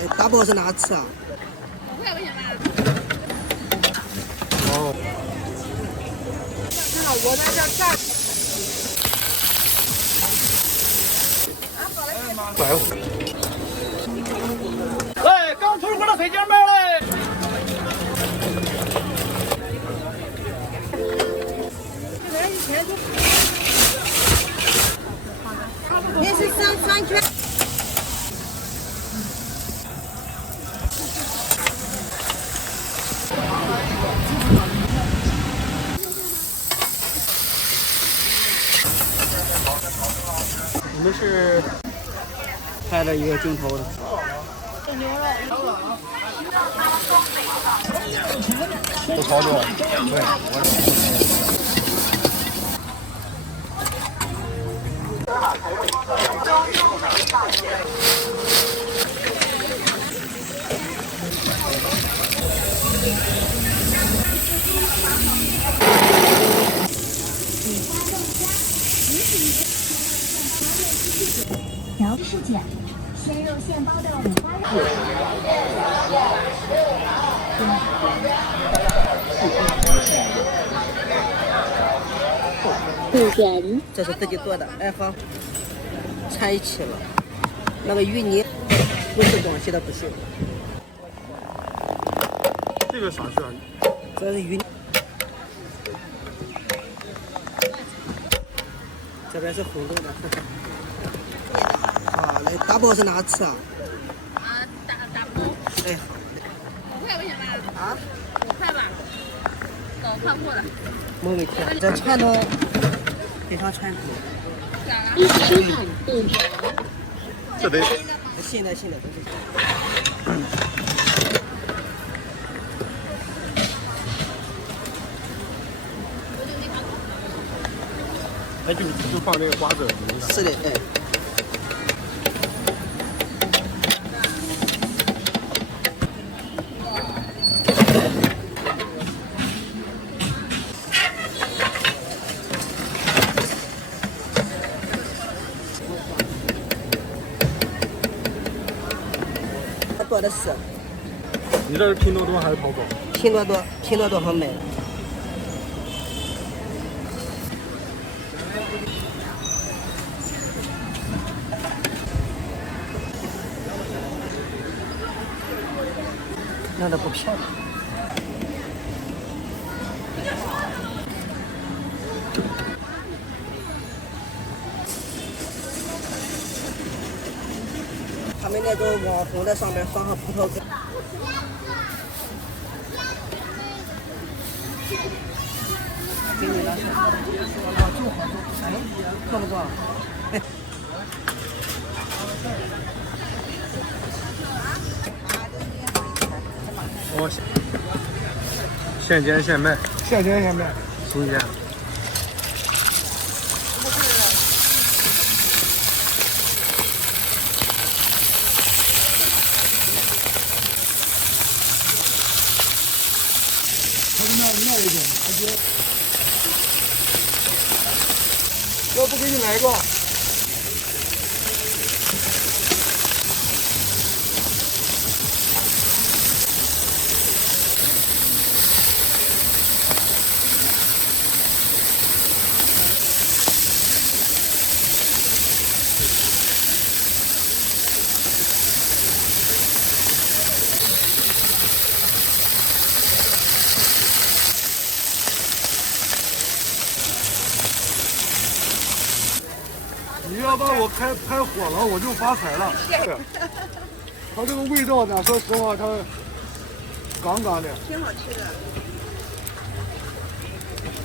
那大包是哪吃啊？5块钱吧。哦。那我在这站。白虎。来，刚出锅的水煎包嘞！也是酸圈。你们是拍了一个镜头的。不操作，对，调事件，鲜肉现包的五花肉。人，这是自己做的，哎好，掺一起了。那个芋泥不是广西的，不是。这个啥馅？这是芋泥。这边是红豆的。啊，那大包是哪吃啊？大包。哎，好。5块钱吧？啊？5块吧。搞看货的。没问题。这传统非常传统。一起生产并这得新的都是。哎，就放那个瓜子。是的，哎。他做的是。你这是拼多多还是淘宝？拼多多好买。那都不漂亮。他们那种网红在上面放上葡萄干。给你了，好就好就，哎，做不做？哎。哦，现煎现卖，现煎现卖，新鲜。那一点，要不给你来一个？你要把我拍火了，我就发财了。它这个味道呢，说实话，它杠杠的，挺好吃的。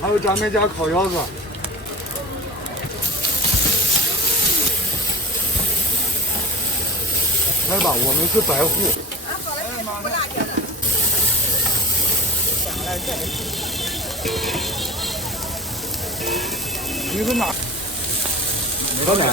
还有咱们家烤腰子。来吧，我们是白户。啊，好了，这是不辣椒的。你是哪？河南。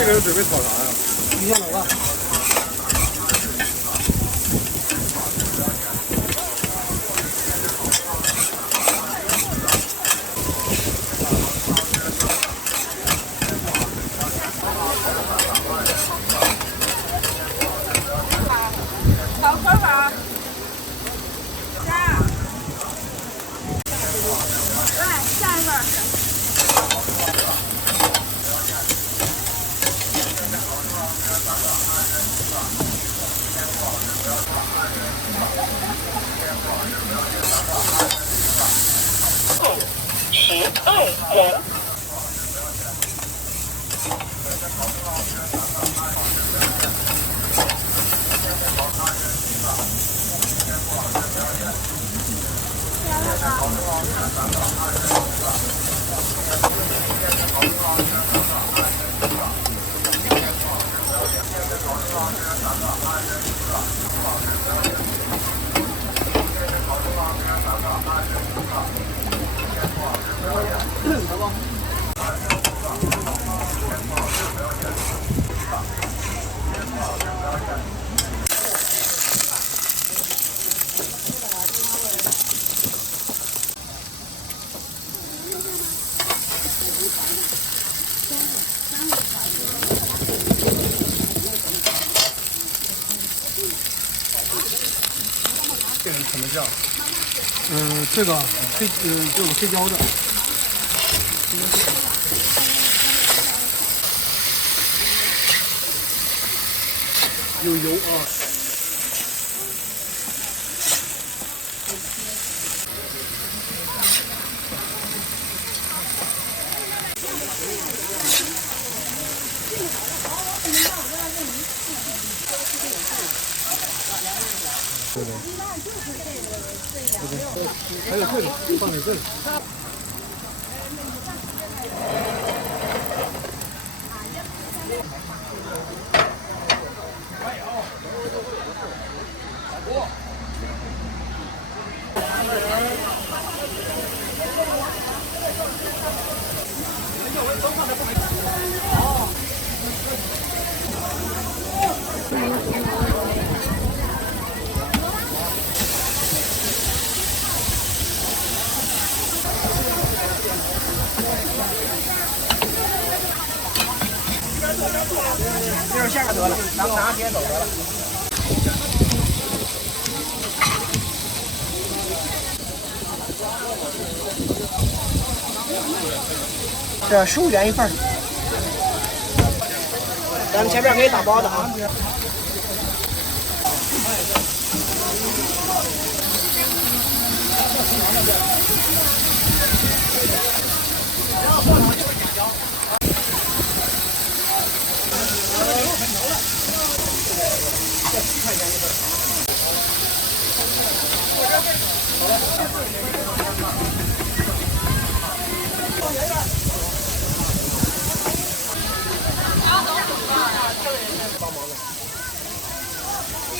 这个是准备炒啥呀？鱼香肉吧。炒粉吧。来，下一份。这是什么酱？这个这种黑椒的。有油啊。对的。还有这个，放在这里。这是下得了，咱们拿先走得了。这10元一份。咱们前面给你打包的啊。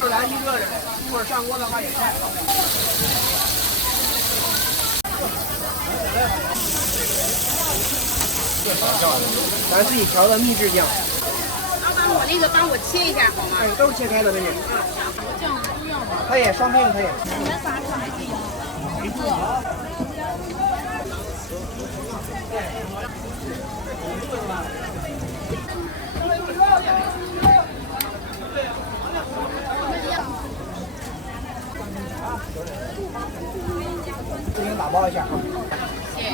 就来一个人，一会儿上锅的话也菜。咱自己调的秘制酱。老板，我那个帮我切一下好吗？哎，都是切开的，美女。酱不用吗？可以，双拼可以。你们仨上一个。给你打包一下啊。谢谢。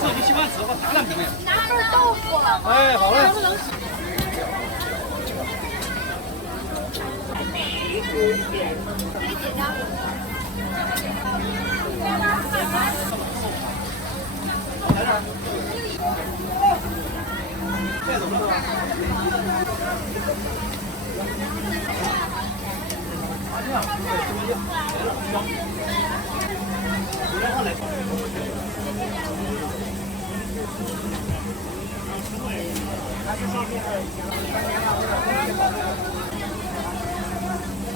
自己喜欢吃我大量评论。拿份豆腐了。哎，好嘞。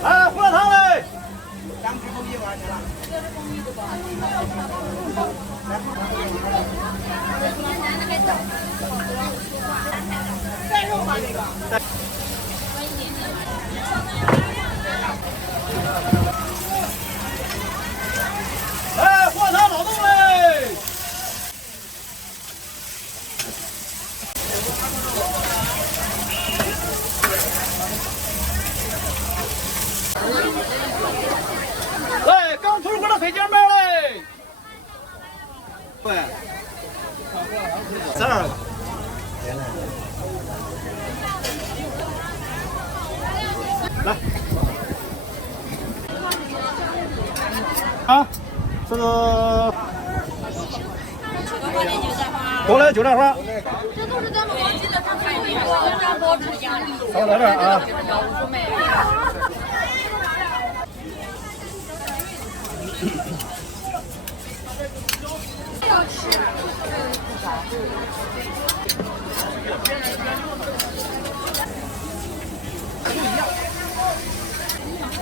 哎，胡辣汤嘞！咱们吃蜂蜜多少钱了？这是蜂蜜的吧？来，对，这儿。来。啊，这个。过来就这花。这都是咱们往期的上海的张博主家里。放在这儿啊。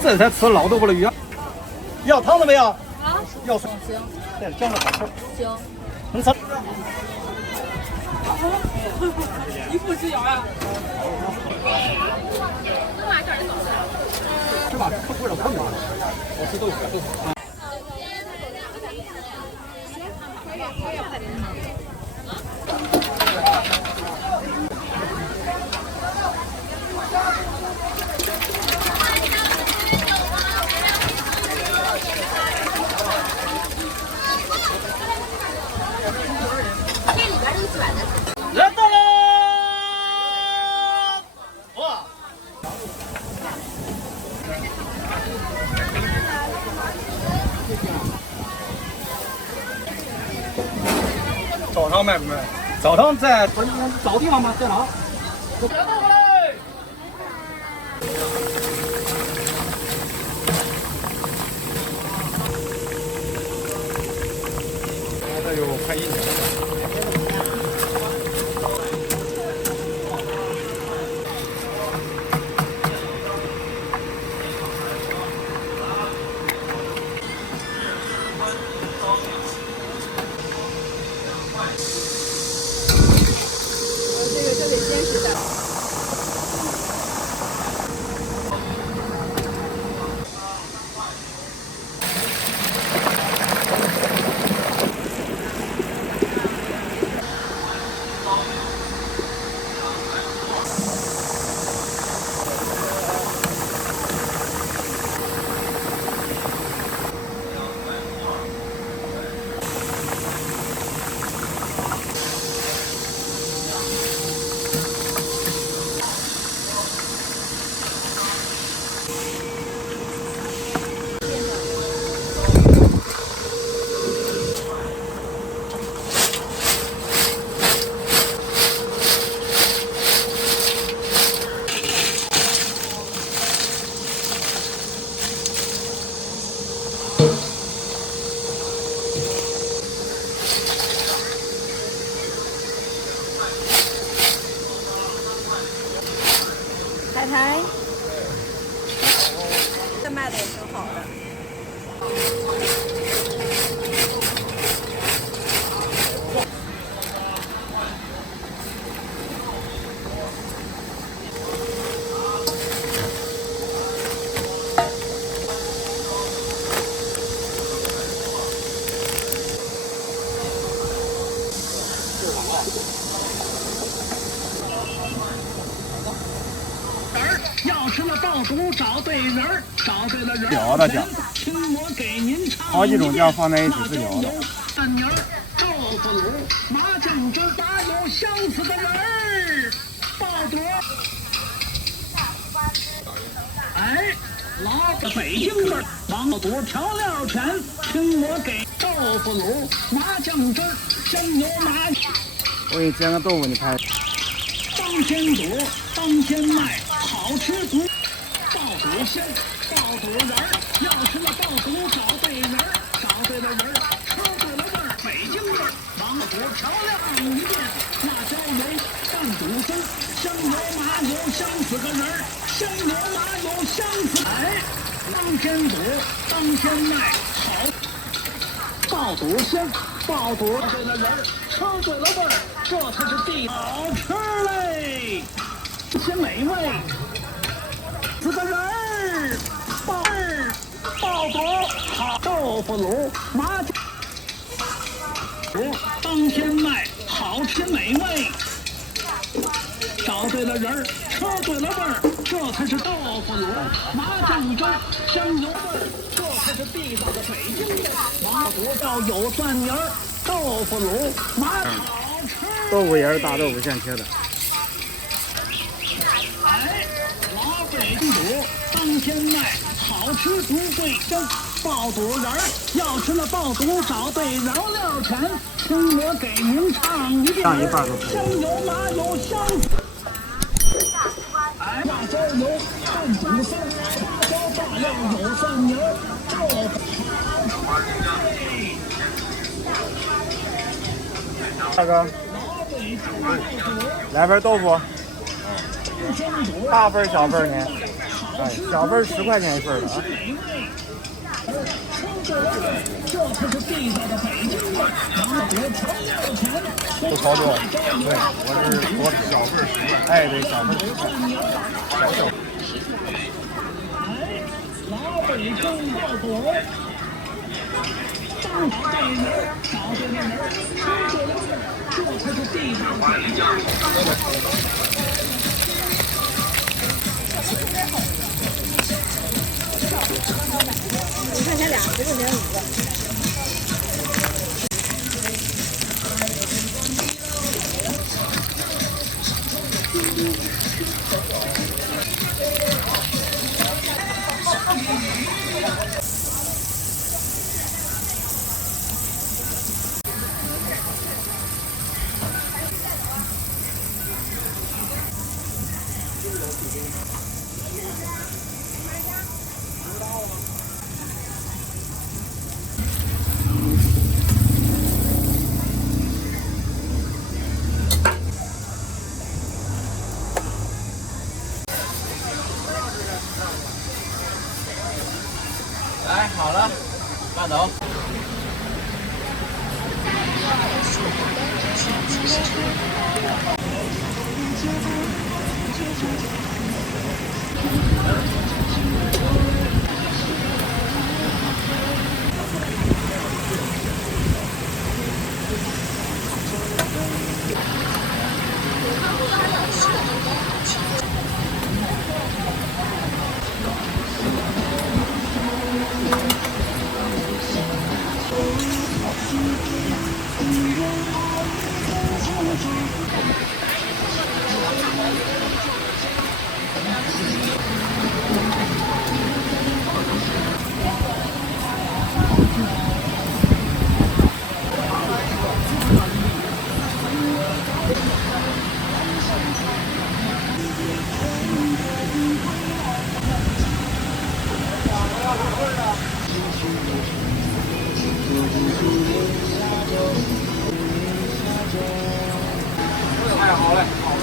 这才吃老豆腐的鱼。要汤了没有？啊，要水。行。这酱的好吃。行。能吃。一步之遥啊！是吧？不会了，看吧。我吃豆腐。来到了！哇！早上卖不卖？早上在找地方吗？在哪？来倒过来！这有拍一年。这得坚持的。海苔，这卖的也挺好的。要吃了爆肚，找对人儿，找对了人了的酱，听我给您唱好几种酱放在一起是了的。蛋泥儿、豆腐乳、麻酱汁，哪有相似的人儿？爆肚。哎，老北京味儿，爆肚调料全，听我给豆腐乳、麻酱汁、鲜牛麻。我给你煎个豆腐，你拍。当天煮，当天卖，好吃不？爆肚鲜，爆肚仁儿，要吃了爆肚找对人儿，找对了人儿，吃对了味儿，北京味儿。爆肚调料一遍，辣椒油、拌肚丝、香油麻油香死个人儿，香油麻油香死。哎，当天煮，当天卖，好。爆肚鲜，爆肚对了人儿，吃对了味儿，这才是地好吃嘞，鲜美味。死个人儿，爆肚好，豆腐乳麻酱乳，当天卖，好吃美味。找对了人儿，吃对了味儿，这才是豆腐乳、麻酱汁、香油味儿，这才是地道的北京味。爆肚要有蒜泥儿，豆腐乳，好吃。豆腐也是大豆腐现切的。哎，老北京肚当天卖，好吃不贵真。爆肚仁儿，要吃那爆肚少对饶料钱。听我给您唱一遍。上一半都可以。香油麻油香。哎，辣椒油拌煮丝，花椒大料有蒜泥儿，豆腐好吃。大哥，来份豆腐，大份小份呢？哎，小份10块钱一份的啊。不超多，对，我是小份10块。哎，对，小份10块。哎，老北京爆肚儿。当好对人儿，少对人儿，吃对了味儿，这才是地道北京。5块钱俩，10块钱5个。来，好了，慢走。太好了，好了。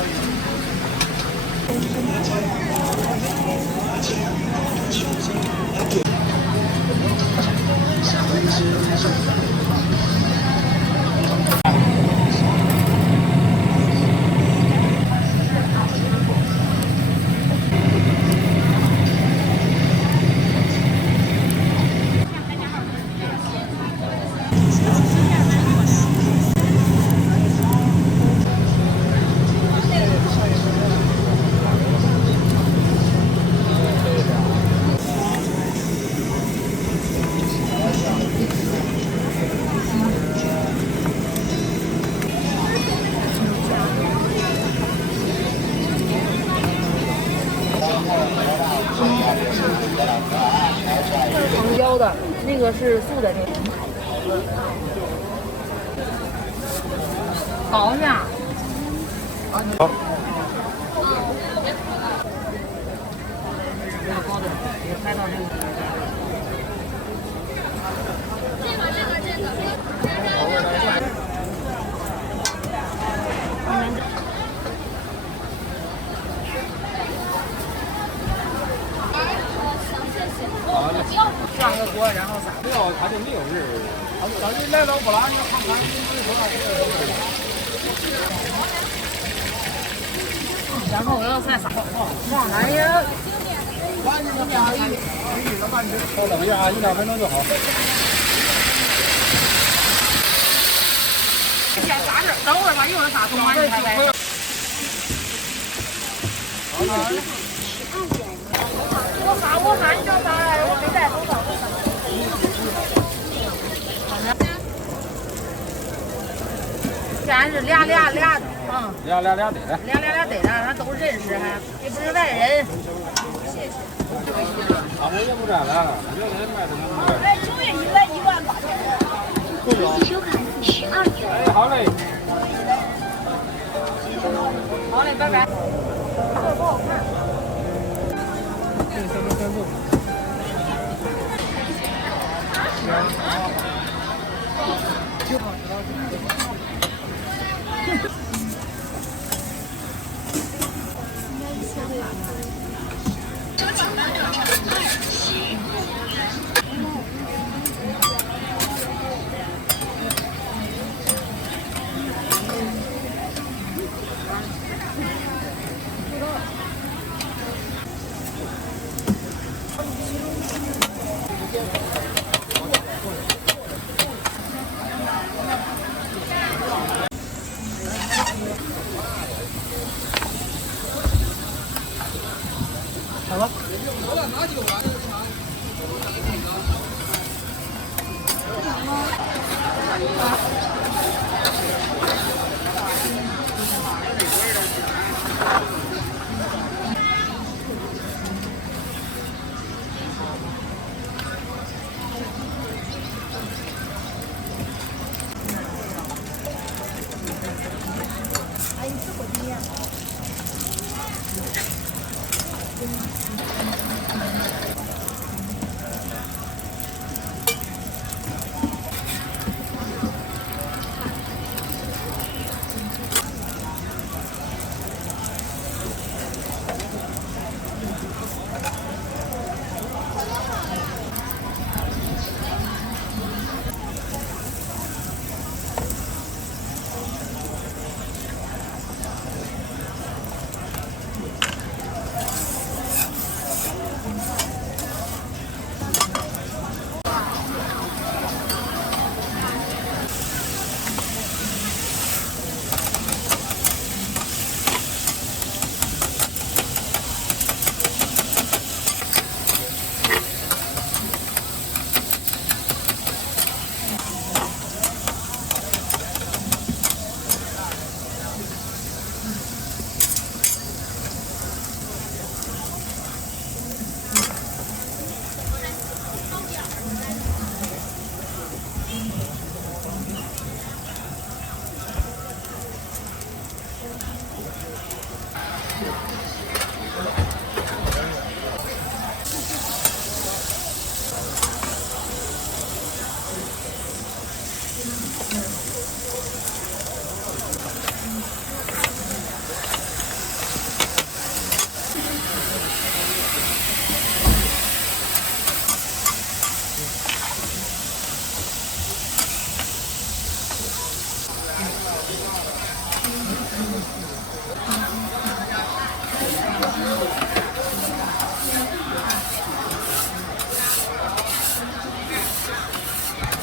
糖椒的，那个是素的，这个。搞一下。好。拍到这个。上个锅，然后撒。没有，他就没有人。咱们来到不拉，你看看，然后我要再撒。往哪呀？稍等一下啊，1-2分钟就好。先撒这儿，等会儿吧，一会儿撒葱花，你拍拍。我喊你叫啥来？我没带手套。全是俩的，嗯，俩得的。俩对的，俺都认识还，也不是外人。他们也不占来了，原来卖的很哎，9月1来18000。这次收看12元。哎，好嘞。好嘞，拜拜。这不好看。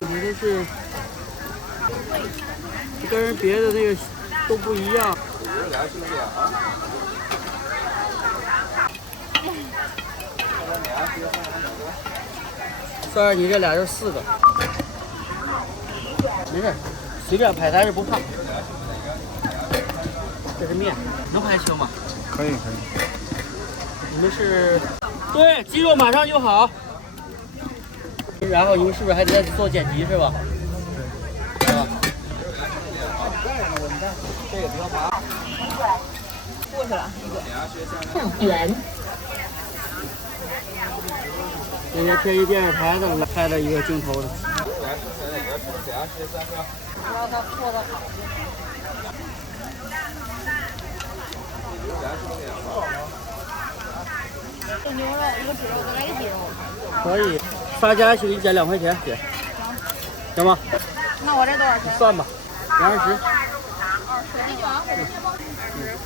你这是跟别的那个都不一样。三儿，你这俩是4个，没事，随便拍，咱是不怕。这是面，能拍清吗？可以。你们是？对，鸡肉马上就好。然后你们是不是还得做剪辑是吧？对。是吧？这个比较麻烦。过去了5元。人家天一电视台的拍了一个镜头的。让他做的好。一个牛肉，一个猪肉，再来一个鸡肉。可以，仨加一起给你减2块钱，姐，行吗？那我这多少钱？算吧，20。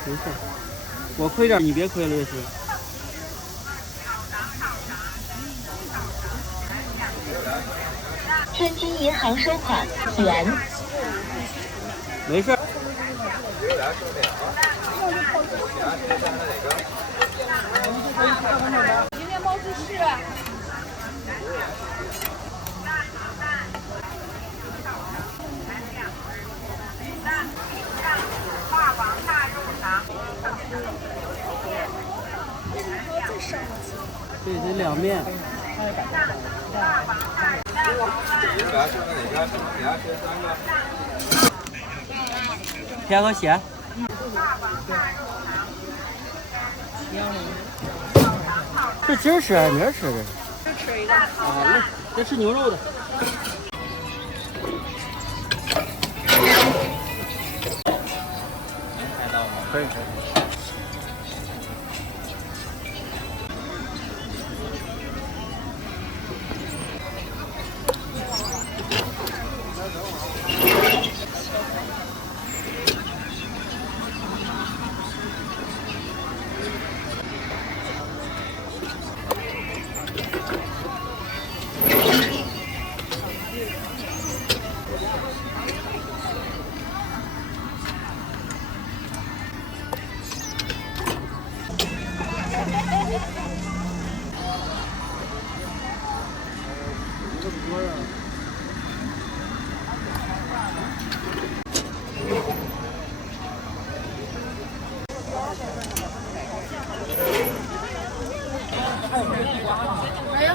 没事，我亏点，你别亏了，这是。天津银行收款元。没事。今天毛主席。对，这两面。甜和咸。是今儿吃还是明儿吃的？就吃一个。啊，那这吃牛肉的。可以。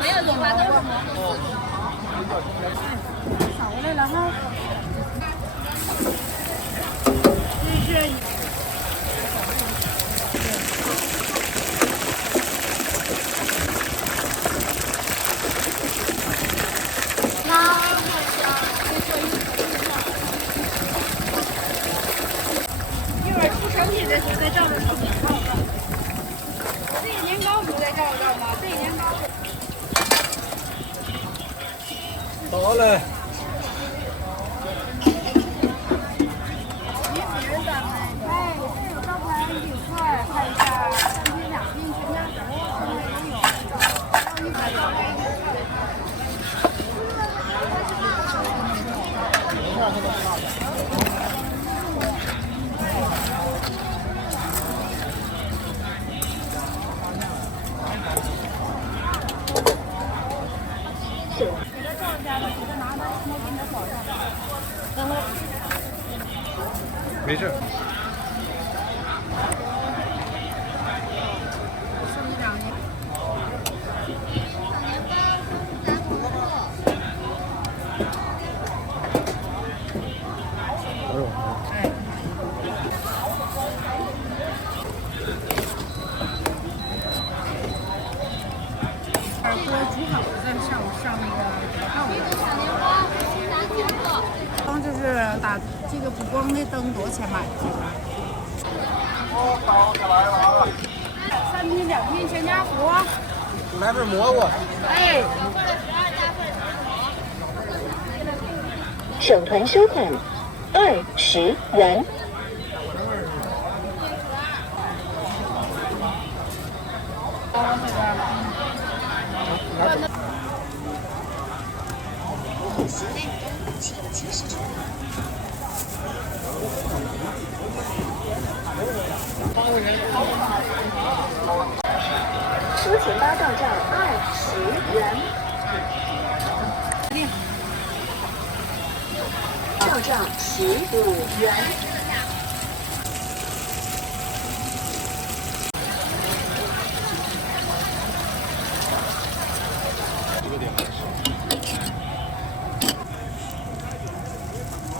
没有永华豆腐吗？少过来了哈。这是。一会儿出成品的时候再照着成品照照。这一年糕不再照一照吗？这一年糕。好嘞。哎，这有招牌有菜，看一下，今天2斤全家福，现在都有，还有100招牌。没事。送你2年。哎。锅煮好了再上那个灶上。光就是打这个补光的灯多少钱买的？倒下来了啊！3斤2斤全家福。来份蘑菇。哎。首团收款20元。收钱包到账20元。到账15元。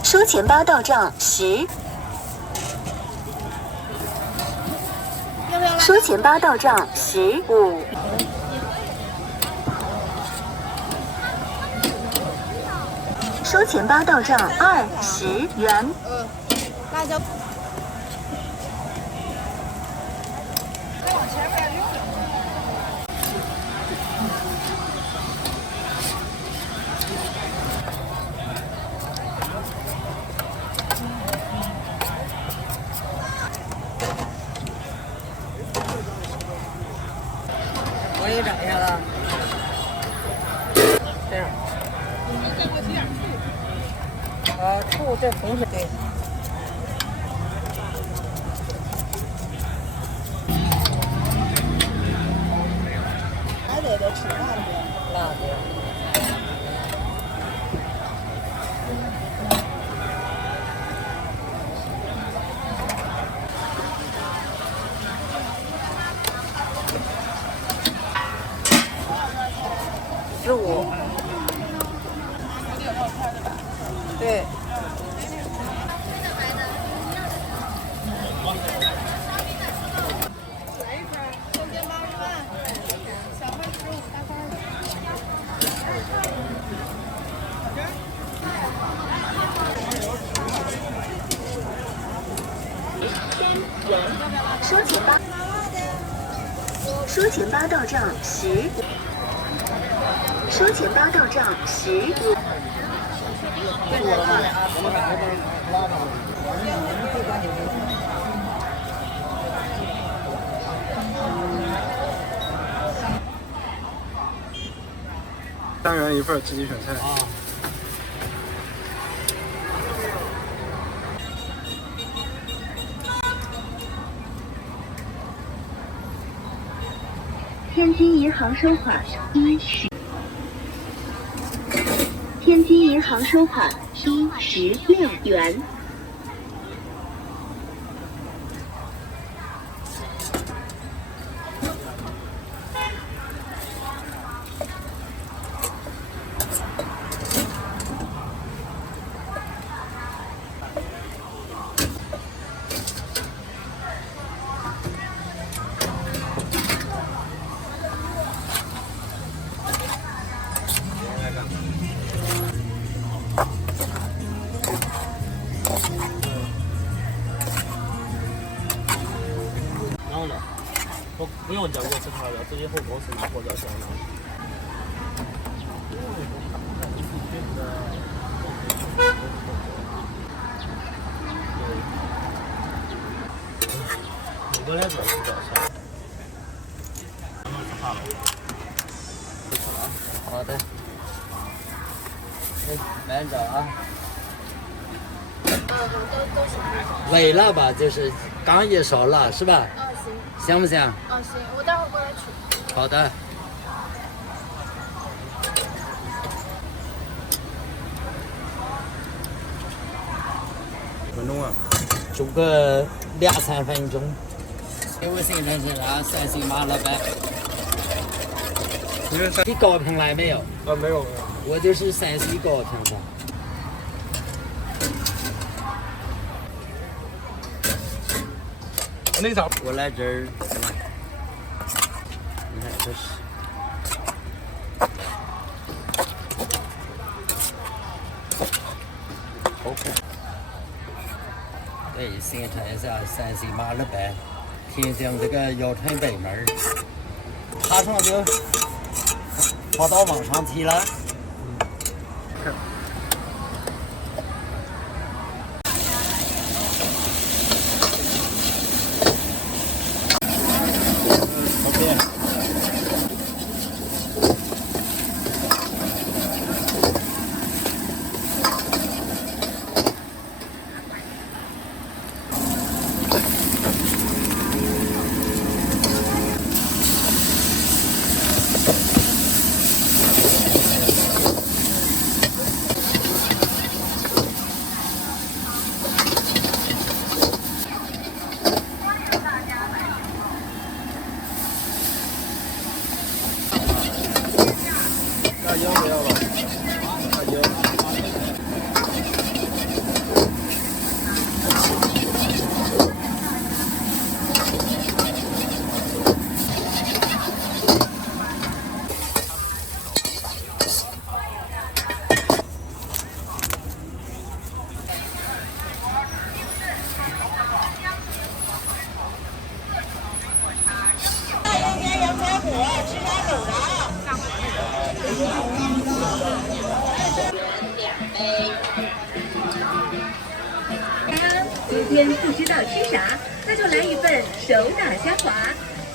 收钱包到账10。收钱包到账15。收钱包到账20元。辣椒。我给你整一下子。这样。醋再重新对。还得吃辣的。辣的。收钱包到账10，收钱包到账10。3元一份，自己选菜。天津银行收款10，天津银行收款16元。然后呢，我不用交公司卡了，直接回公司拿货就行了。每个来做是多少钱？好的。慢着啊。累了吧？就是刚一说了是吧？行不行？行，我待会儿过来取。好的。分钟啊？就个2-3分钟。给我身份证啊，30码了呗。你高频来没有？没有。我就是30高频的。那咋？我来这儿，你看这是。OK。对，生产一下30码了呗。天津这个药城北门，马上就跑到网上去了。大烟不要了，大烟。今天不知道吃啥，那就来一份手打虾滑，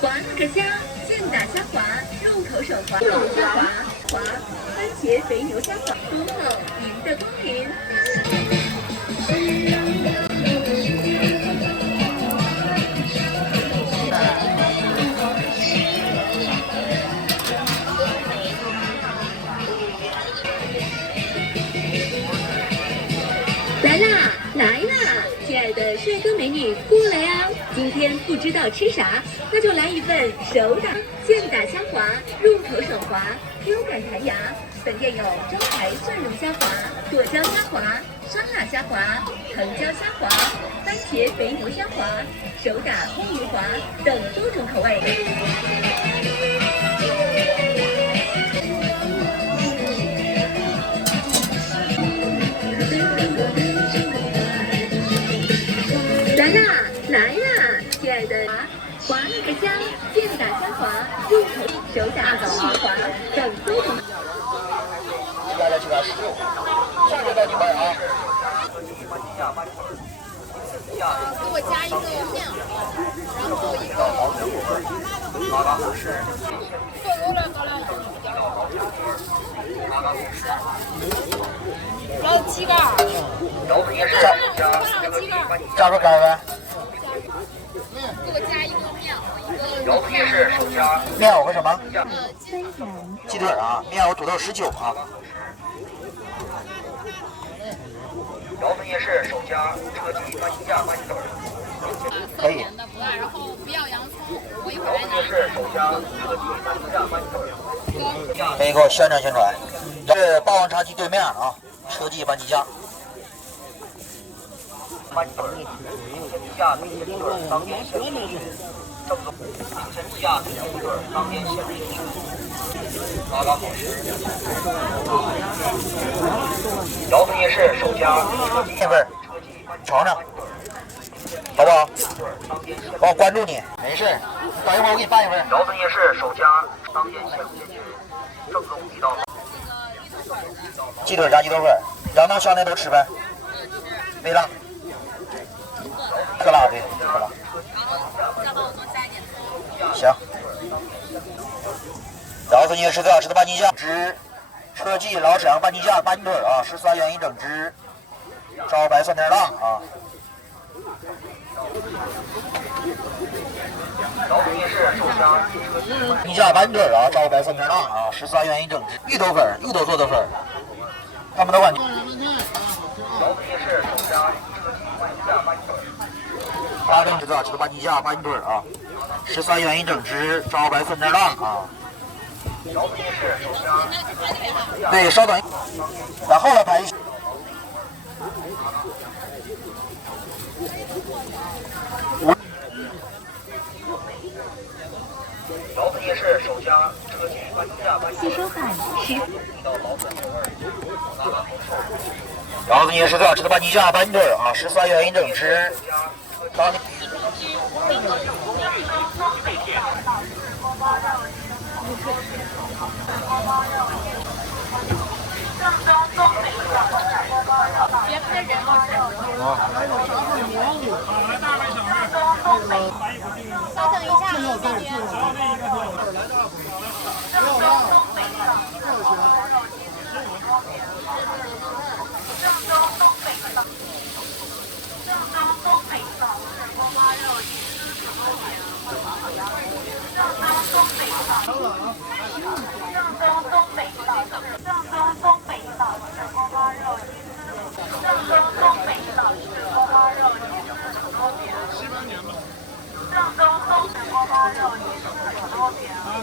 滑那个虾，现打虾滑，入口手滑，肉虾滑，滑番茄肥牛虾滑，恭候您的光临。来啦，来啦！亲爱的帅哥美女，过来啊！今天不知道吃啥，那就来一份手打现打虾滑，入口手滑，Q 感弹牙。本店有招牌蒜蓉虾滑、剁椒虾滑、酸辣虾滑、藤椒虾滑、番茄肥牛虾滑、手打墨鱼滑等多种口味。来啦，来啦，亲爱的。个香，健打香滑，入口手打细滑等多种。100-716，下个到你卖啊。给我加一个面，然后一个然后鸡肝，加个干呗。给我加一个面，面有个什么？鸡腿啊，面有土豆19啊。姚村夜市首家车鸡半斤价半斤腿。可以。的不辣，然后不要洋葱，我一会儿来拿。夜市首家车鸡半斤价半斤腿。可以给我宣传宣传。这是霸王茶鸡对面啊，车鸡半斤价。半斤腿，天地价每斤腿，当天现制。正宗天地价每斤腿，当天现制。嘎嘎好吃。姚村夜市首家车鸡味儿，尝尝，好不好？我关注你，没事，等一会儿我给你办一份。姚村夜市首家当天现制，正宗地道。鸡腿加鸡豆粉，羊汤香那都吃呗，微辣，特辣对，特辣。行。姚村夜市最好吃的半斤价，只车记老沈阳半斤价半斤腿啊，13元一整只，招白蒜片浪啊。半斤价半斤腿啊，招白蒜片浪啊，13元一整只，芋头粉，芋头做的粉，他们都管。大正最好吃的半斤价半斤腿啊，13元一整只，招白蒜片浪啊。对，稍等一，往后来排一。姚村夜市首家车鸡半斤价半斤腿。吸收版是。姚村夜市最好吃的半斤价半斤腿啊，13元一整只。当天。别拍人了，稍等一下，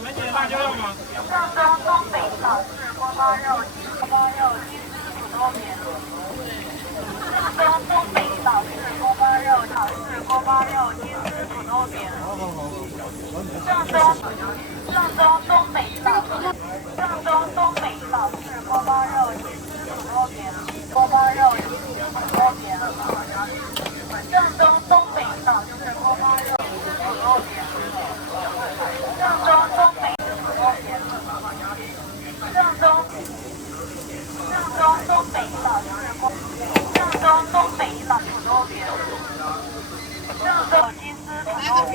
梅姐辣椒要吗？正宗东北老式锅包肉，锅包肉金丝土豆饼。正宗东北老式锅包肉，老式锅包肉金丝土豆饼。正宗东北老式，正宗东北老式锅包肉金丝土豆饼，锅包肉金丝土豆饼。正宗东北老式锅包肉金丝土豆饼。正宗东北土豆饼。正宗东北老式锅，正宗东北老土豆饼。正宗金丝土豆饼。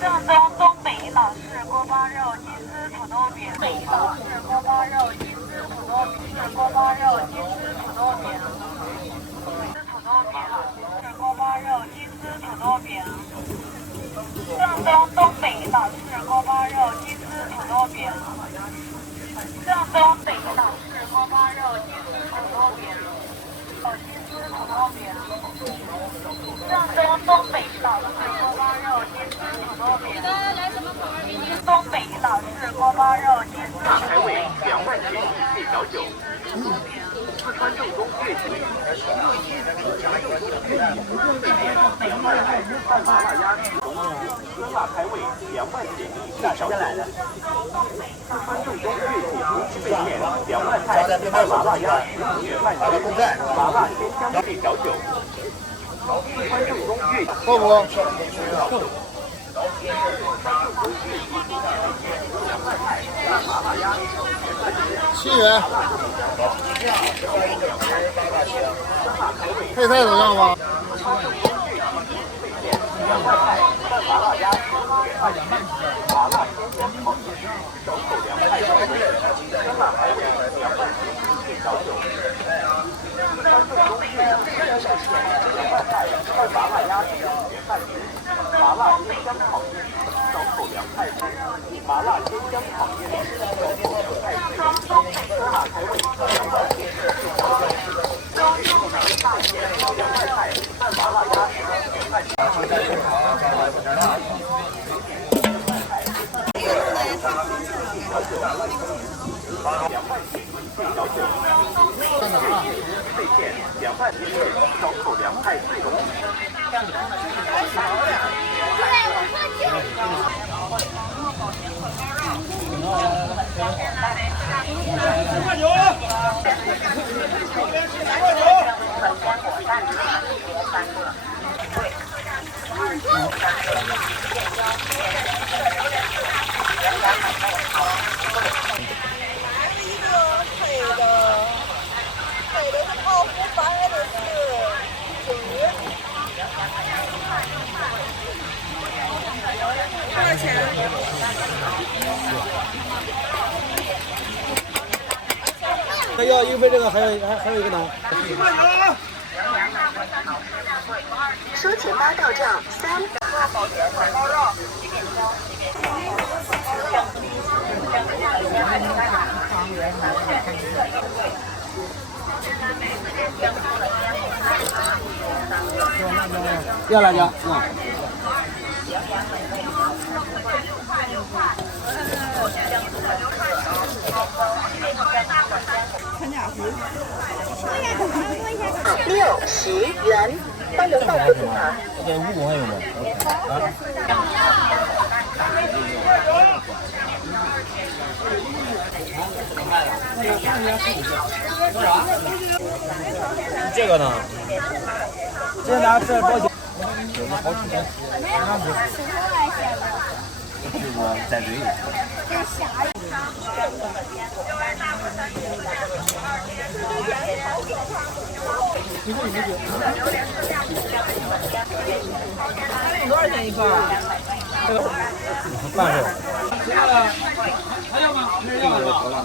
正宗东北老式锅包肉金丝土豆饼。北老式锅包肉金丝土豆饼。锅包肉金丝土豆饼。土豆饼是锅包肉金丝土豆饼。正宗东北老式锅包肉金丝土豆饼。正宗北老式锅包肉金丝土豆饼。金丝土豆饼。正宗东北老式锅包肉金丝土豆饼。来什么口味？东北老式锅包肉金丝土豆饼。开胃2万元配小酒。四川正宗粤剧。麻辣鸭血酸辣开胃2万元大小酒。四川正宗粤剧红旗背面2万菜，麻辣鸭血血饭卷，麻辣鲜香配小酒。四川正宗粤剧。够不够？ 7元。配菜怎么样吧？麻辣鲜香炒叶面，开胃，凉菜，麻辣鸭血，肺片2万斤，烧口凉菜最浓。还要一杯这个，还有一个呢。收钱包到账3。要辣椒，60元，包邮到付平台。55还有吗？这个呢？这俩是多少钱？有个好吃的，就是在嘴里。多少钱一份啊？这个半份。还要吗？没人要了吧？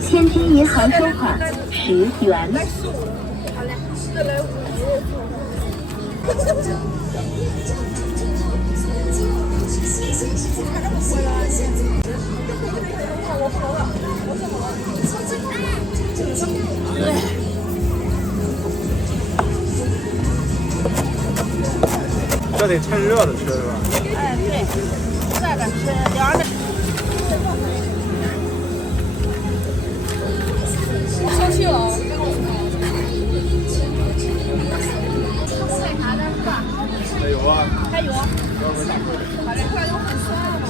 千金银行收款10元。这得趁热的吃是吧？哎，对，热的吃，凉的。生气了。还有啊。还有。把这块都很酸了嘛。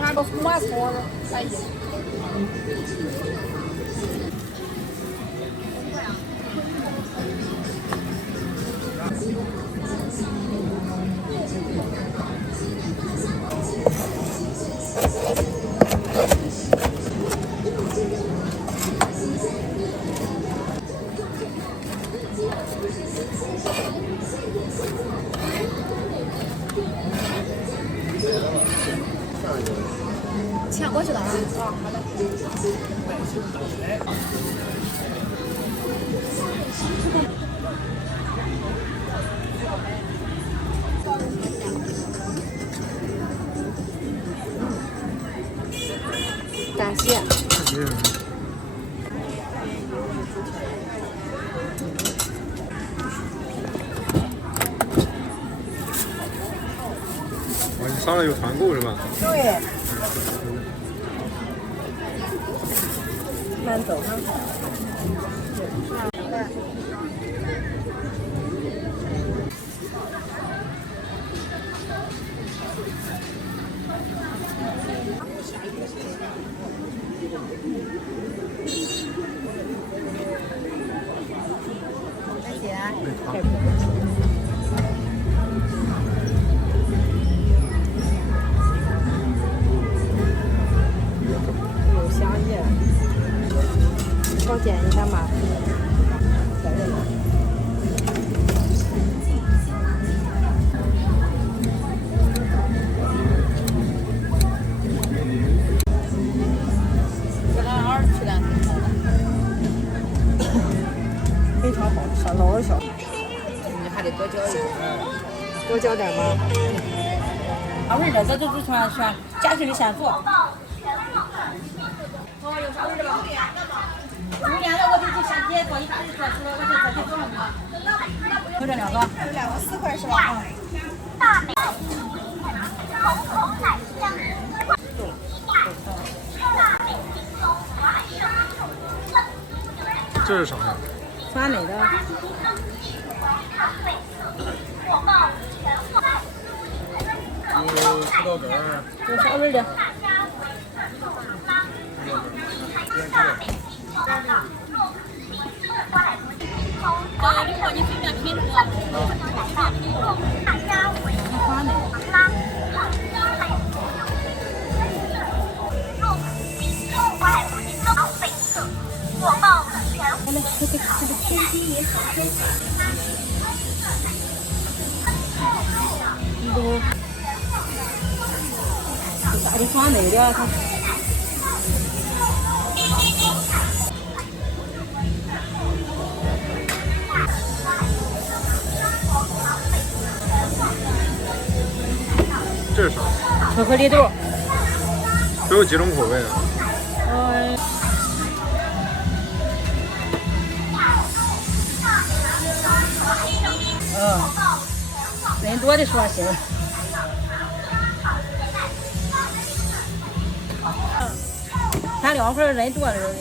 那个红麻草的，哎呀。钱过去了啊！好的。感谢。哦，你上来有团购是吧？对。慢走哈。有香叶，稍减一下马蹄。非常好吃，老小。你还得多浇一点，多浇点吗？啊，味的，这就全家庭里先做。哦，有啥味的吧？5点的我就先直接做，一般就做出来，我就直接做了嘛。就这两个，4块是吧？啊。这是啥呀？酸梅的。有葡萄干儿。有啥味的？你说你随便品着。酸梅。咋的酸梅的？它。这是啥？巧克力豆。都有几种口味啊？人多的时候行。咱2份人多的时候。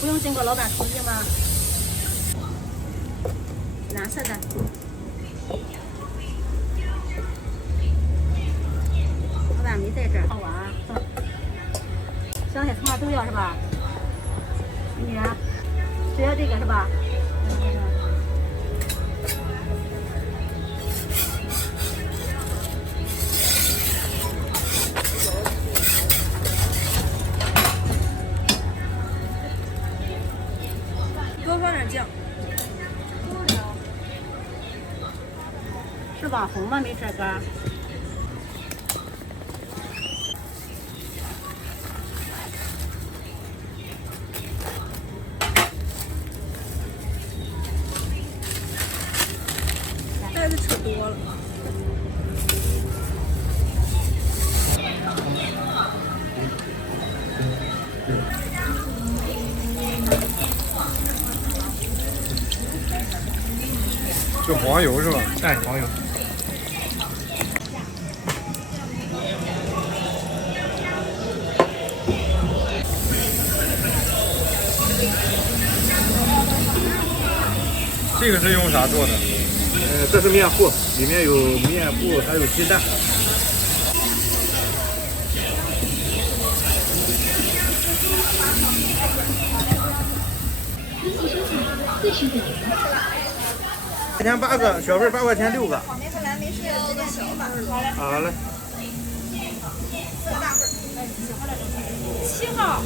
不用经过老板同意吗？蓝色的。老板没在这儿。好玩啊！香菜、葱花都要是吧？美女，只要这个是吧？多放点酱。是网红吗？没这个。袋子扯多了。就黄油是吧？哎，黄油。这个是用啥做的？这是面糊，里面有面糊，还有鸡蛋。1块钱8个，小份8块钱6个。草莓和蓝莓是要个小码。好嘞。大份。7号。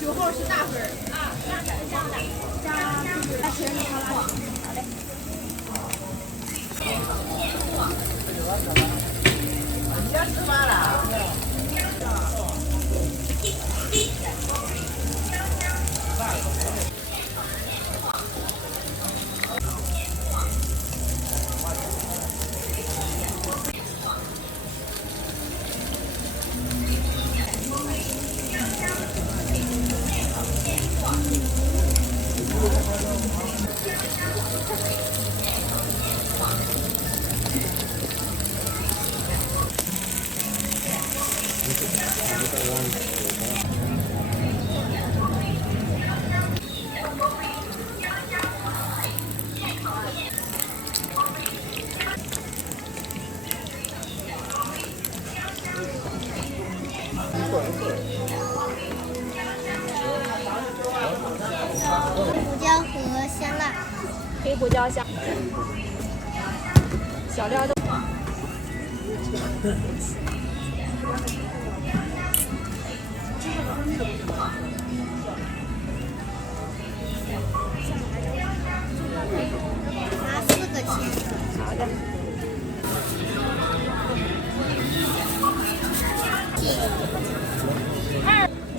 9号是大份啊，加全是好嘞。你要吃饭了？胡椒香，小料豆。拿4个签。好的。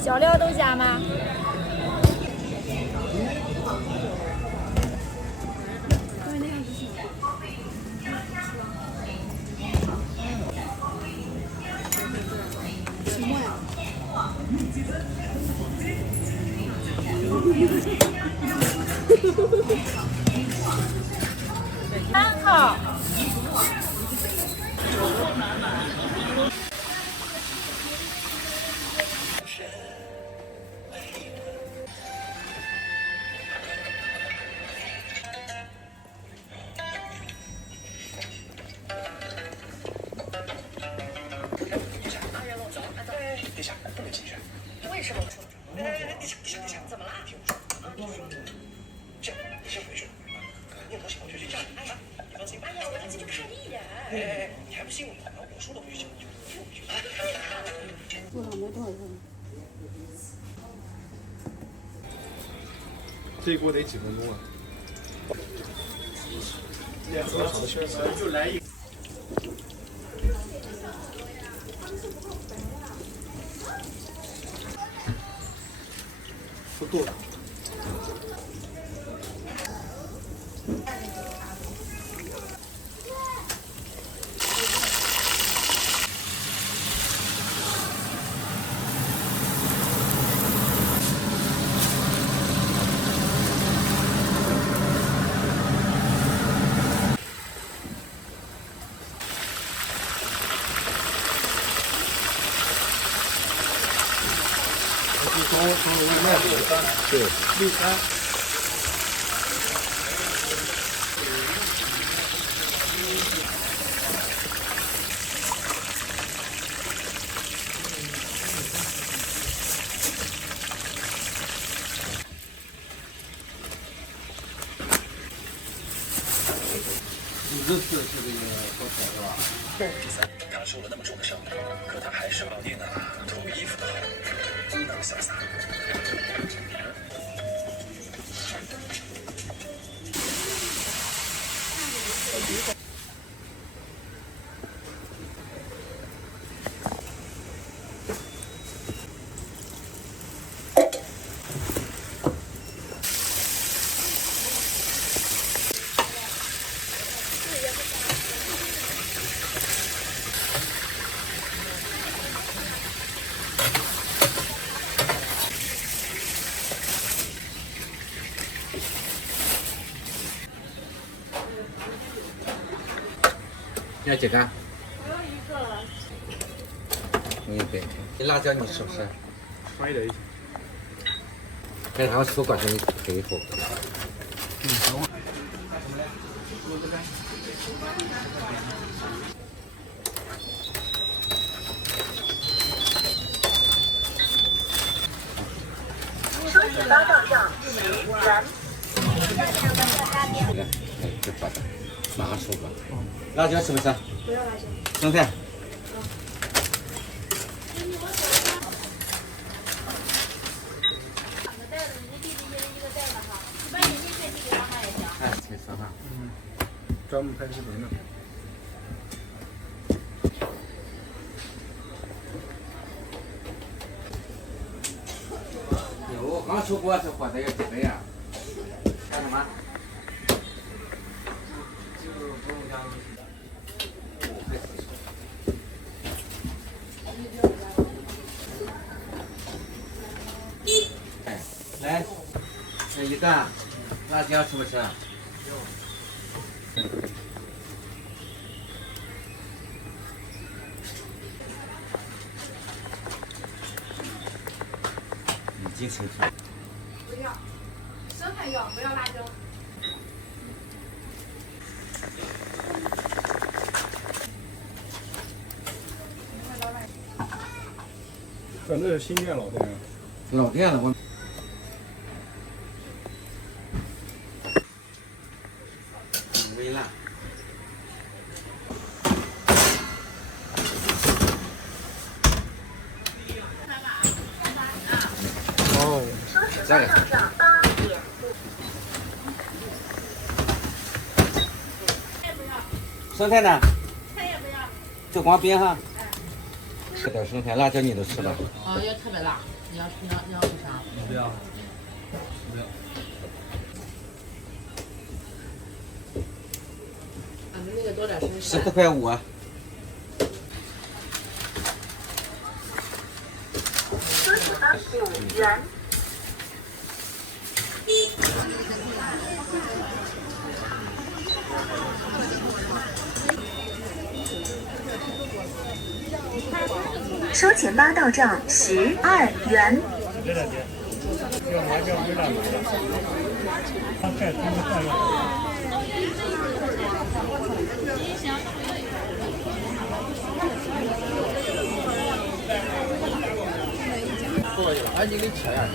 小料都加吗？3号。为什么？你想怎么啦？这样，你先回去。你有东西我就去叫你。你放心吧。哎呀，我要进去看一眼。你还不信我？我说了我就去叫你。多少没多少份？这一锅得几分钟啊？就来一。不够了。对，绿餐。你这次是这个多少是吧？对。他受了那么重的伤，可他还是老练的脱衣服的好，姿能潇洒。要几个？我要1个。我一杯。这辣椒你吃不吃？可以的。给他们说管你可以喝。收取发票上齐然。这把的，马上收吧。辣椒吃不吃？不要辣椒。生菜。哎，挺爽哈。专门拍视频的。有，刚出锅是火的要几杯呀？干什么？来，这一个辣椒吃不吃？已经清楚。不要，生菜要，不要辣椒。咱这是新店老店啊。老店了，我。微辣。哦，这个。生菜呢？菜也不要。就光煸哈。吃点生菜，辣椒你都吃了。哦，要特别辣，你要为啥？不要。不要。俺们那个多点生菜。14块5啊。5元。收钱吧到账12元。哎，你给切呀！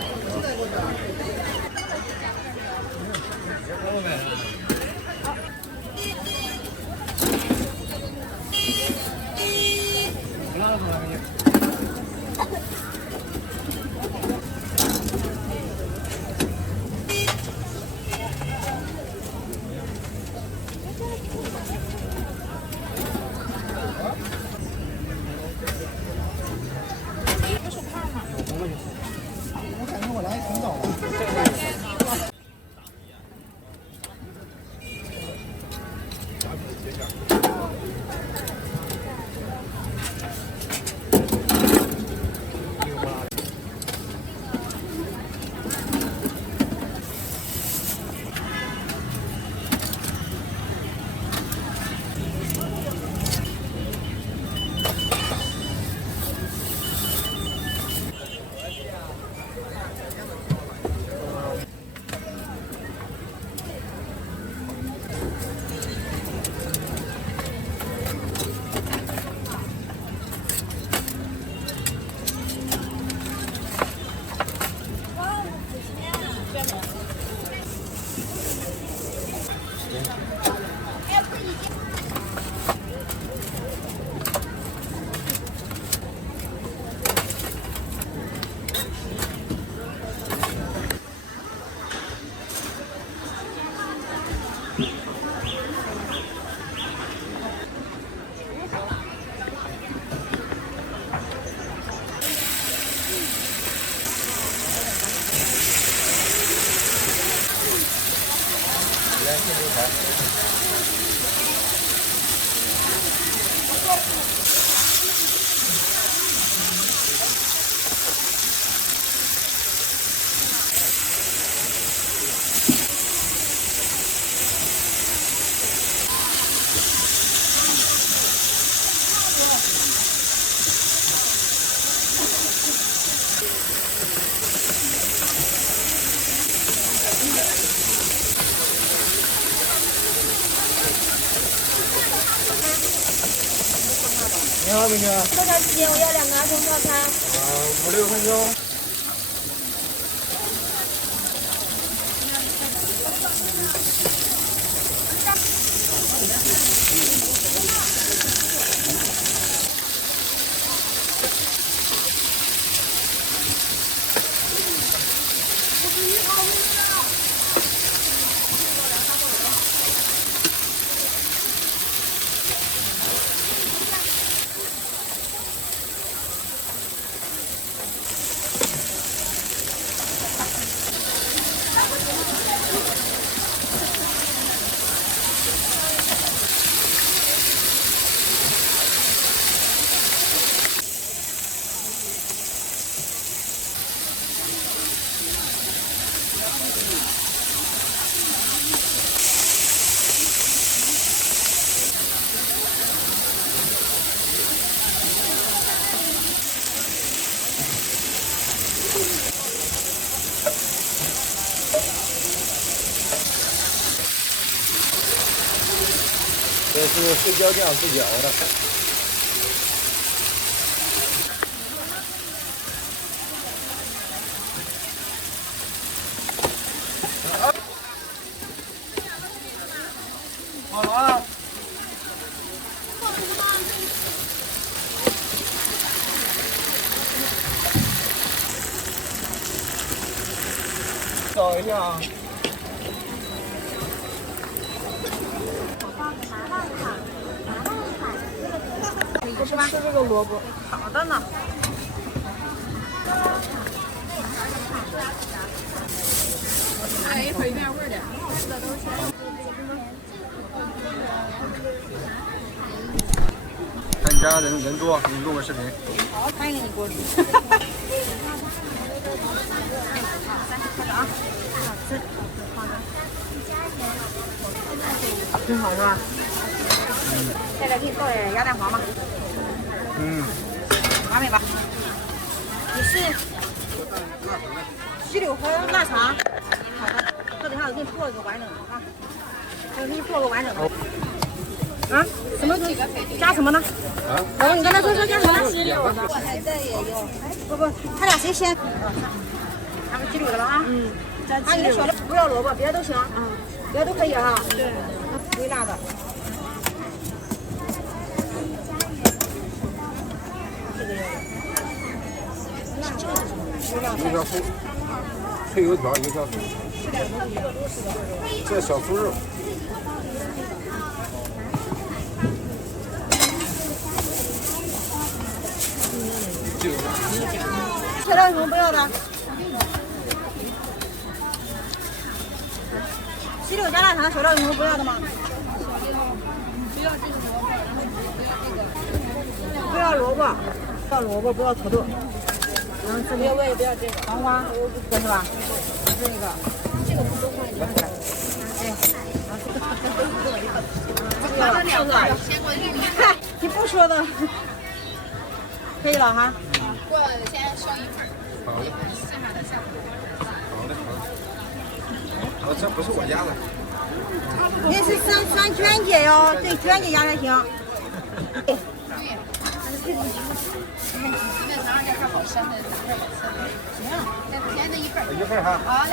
你好，美女。多长时间？我要2个儿童套餐。5、6分钟。这是黑椒酱自搅的。好了啊。找一下啊。你吃吧。吃这个萝卜。好的呢。来一会儿原味的。看你家人多，你录个视频。好，拍给你过去。挺好是吧？再来给你倒点鸭蛋黄吧。完美吧？你是鸡柳和腊肠。好的，这等下我给你做一个完整的啊。我给你做个完整的。啊？什么东西？加什么呢？啊？老公，你刚才说加什么呢？鸡柳的。海带也有。不，他俩谁先？他们鸡柳的了啊。加鸡柳。小的不要萝卜，别的都行。别的都可以哈。对。微辣的。一条脆油条，一条这小酥肉。切料有什么不要的？鸡柳加腊肠，手料有什么不要的吗？不要萝卜，不要萝卜，不要土豆。这边我也不要这个黄瓜，这是吧？这个，这个不多放一点。对。拿了2个，嗨，你不说的，可以了哈。我先烧一份，剩下的下。好的。这不是我家的。那是酸娟姐哟，对，娟姐家才行。对。那尝尝这份好吃，那哪份好吃？行，再添那一份。一份哈。好嘞。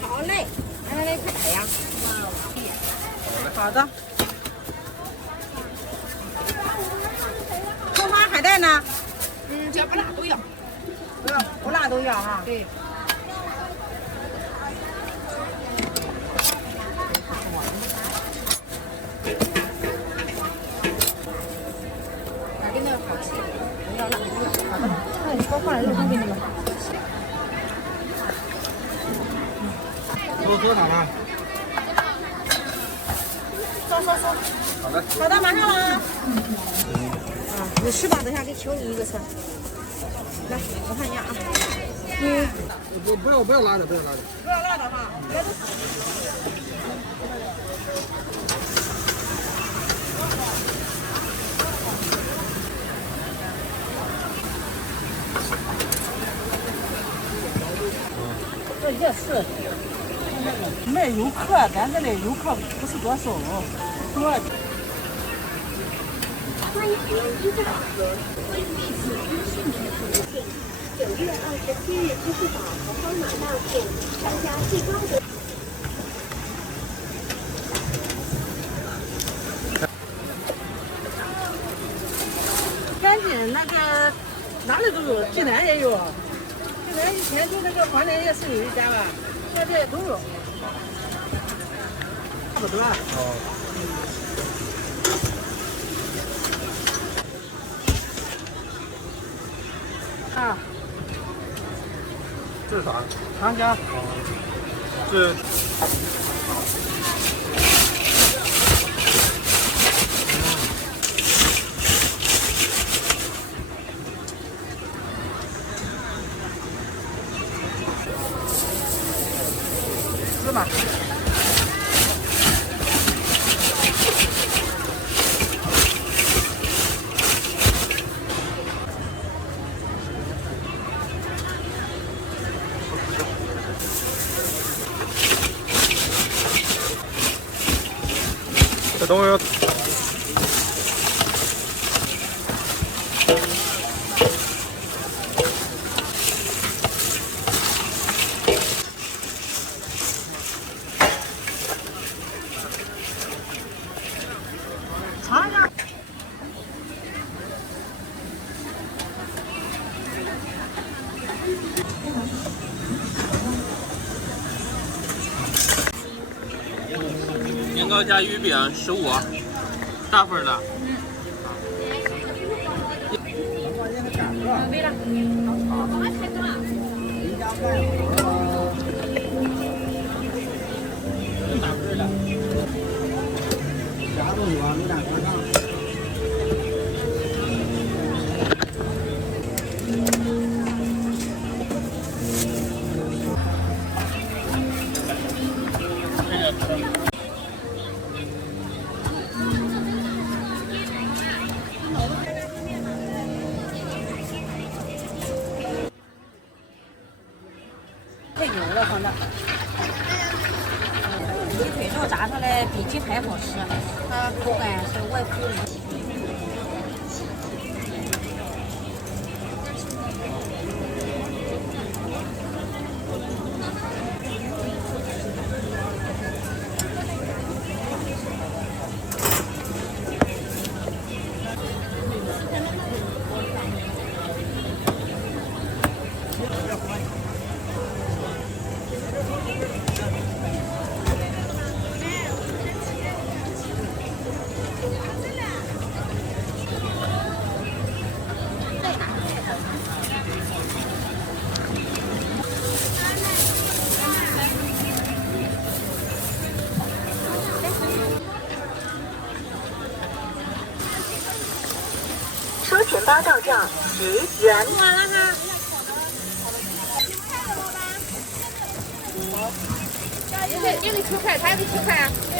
好嘞，来，快点呀！好的。葱花海带呢？只要不辣都要。不辣都要哈。对。哪个那个好吃？不要辣，不要。好的，那你多放点肉汤给你们。多少呢？收。好的。好的，马上了啊。你吃吧，等下给求你一个菜。来，我看一下啊。不要辣的，不要辣的。不要辣的哈，别的。这也是卖游客，咱这里游客不是多少，多。欢迎使用支付宝和微信通讯支付系统。9月27日，支付宝和欢马大庆商家最高的。赶紧那个哪里都有，济南也有，济南以前就那个华南夜市有一家吧，现在也都有，差不多。啊，这是啥？糖浆。是。芝麻。这东西。糕加鱼饼15，大份的。没了。啥都有啊，没咋夸张。太油了，放那。鸡腿肉炸出来比鸡排好吃，它口感是外酥里。收钱包到账10元。完了哈。一个9块，他一个7块啊。对，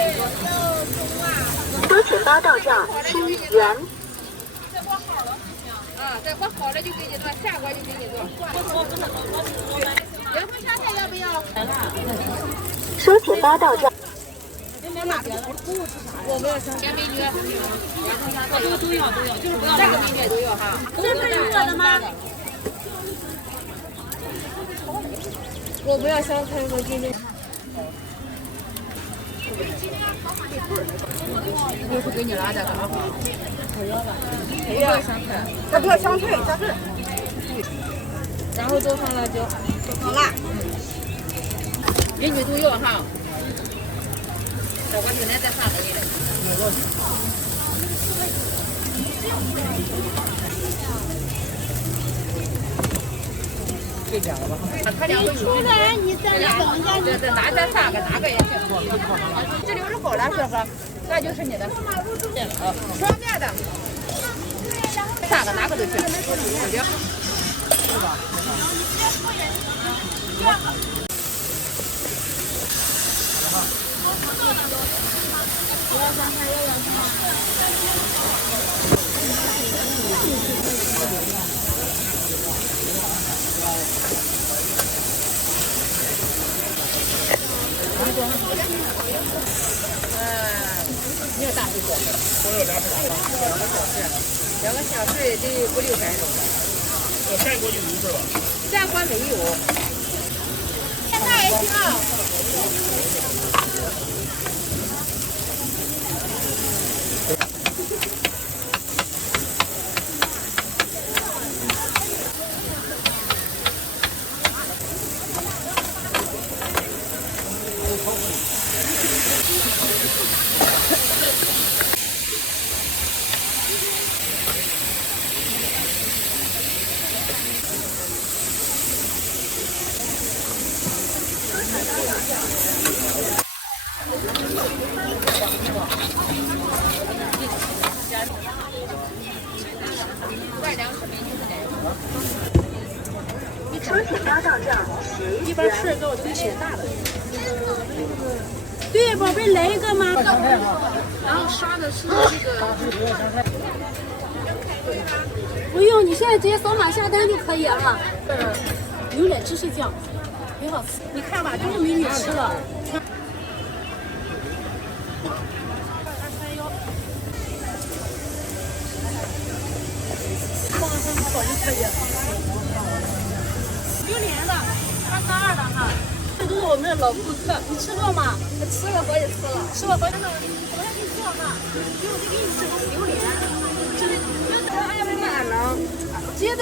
收钱包到账7元。再挂好了不行。啊，再挂好了就给你做，下锅就给你做。凉拌沙菜要不要？收钱包到账。我没有香菜。美女，都要，就是不要哪个美女都要哈。这份是我的吗？我不要香菜，我今天。又是给你拿的，不要吧？不要香菜，他不要香菜，加份。然后多放辣椒，多放辣。美女都要哈。我今天再发给你了。这家了吧？他两个出来，你再等一下。这哪3个，哪个也行。这溜是好了，小哥，那就是你的。双面的。3个哪个都行。对吧？你要大水果，2个小时得5、6分钟。我下锅就没事吧？下锅没有。现在也行啊。一般吃给我推写大的。对，宝贝，来一个吗？然后刷的是这个。不用，你现在直接扫码下单就可以了。牛奶芝士酱，挺好吃。你看吧，都是美女吃了。好就可以了。榴莲的，32的哈。这都是我们的老顾客，你吃过吗？我吃了，我也吃了。吃了，我要给你做哈，给我再给你吃个榴莲，这是哎呀妈了，接的。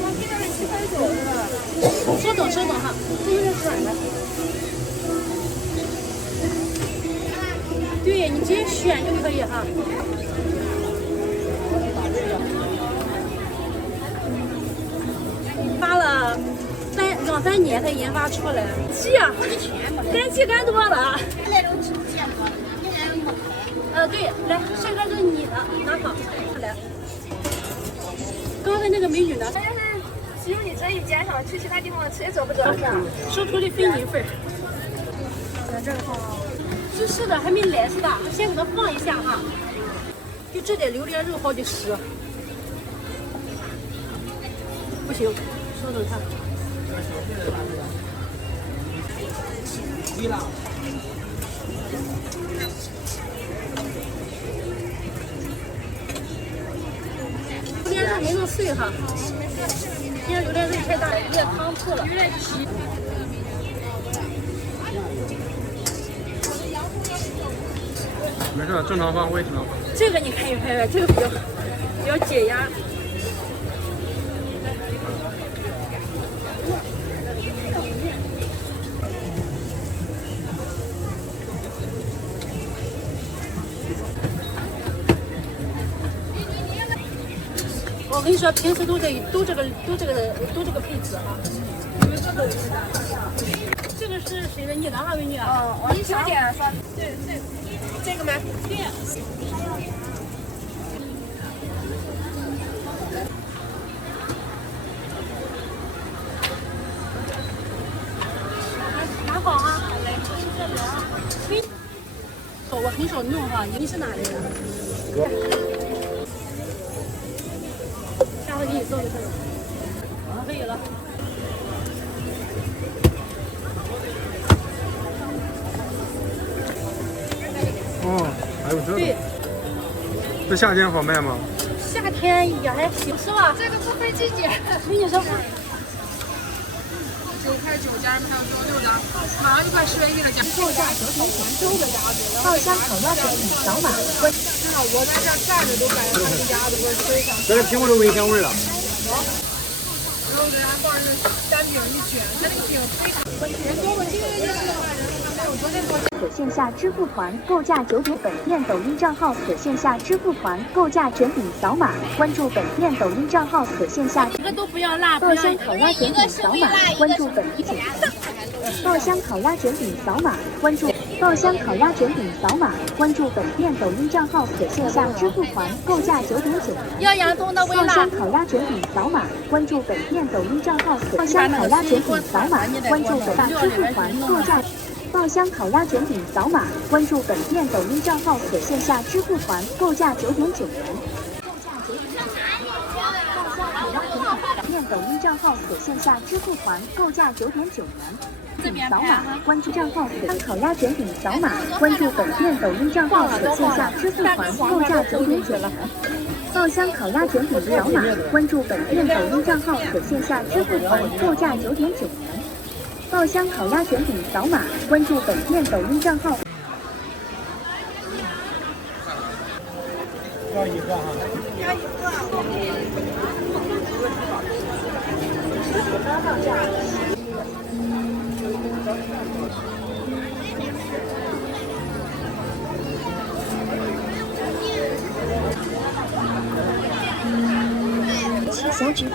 我给他们7块9是吧？手动哈，这有点软了。对你直接选就可以哈。发了两三年才研发出来，气啊，干气干多了。对，来，这个是你的，拿好，来。刚才那个美女呢？好像是只有你这一间上，去其他地方吃也找不着是吧？收出的分你一份。在这儿放。是的，还没来是吧？先给它放一下哈，就这点榴莲肉好几十。不行，稍等看。榴莲肉没弄碎哈，今天榴莲肉太大了，有点汤破了。有点皮。没事，正常放，我也正常放。这个你看一看，这个比较解压。我跟你说，平时都这个配置啊。这个是谁的？你的哈，美女啊？哦，你小点说。对。这个吗？对。拿好啊！来，这是这里啊。我很少弄哈，你是哪里的？下回给你做个这个。可以了。哦，还有这个。对。这夏天好卖吗？夏天也还行，是吧？这个不分季节。跟你说不。 9块9家，还有6家，马上就快10元1个价。售价9.9元，爆香烤鸭卷饼扫码关。我在这站着都感觉他们家的味非常。这是苹果的味香味了。然后给他放着单饼一卷，它那个饼非常。可线下支付团购价9点，本店抖音账号可线下支付团购价卷饼扫码关注本店抖音账号可线下。一个都不要辣，爆香烤鸭卷饼扫码关注本店。爆香烤鸭卷饼扫码关注。爆香烤鸭卷饼扫码关注本店抖音账号可线下支付团购价9.9元。要洋葱的微辣。爆香烤鸭卷饼扫码关注本店抖音账号可。爆香烤鸭卷饼扫码关注本店支付团购价。 爆香烤鸭卷饼扫码关注本店抖音账号可线下支付团购价9.9元。店抖音账号可线下支付团购价9.9元。扫码关注账号可香烤鸭卷饼扫码关注本店抖音账号可线下支付团购价9.9元。爆香烤鸭卷饼扫码关注本店抖音账号可线下支付团购价9.9元。 爆香烤鸭卷饼扫码关注本店抖音账号。要一个哈。要一个。齐小支付。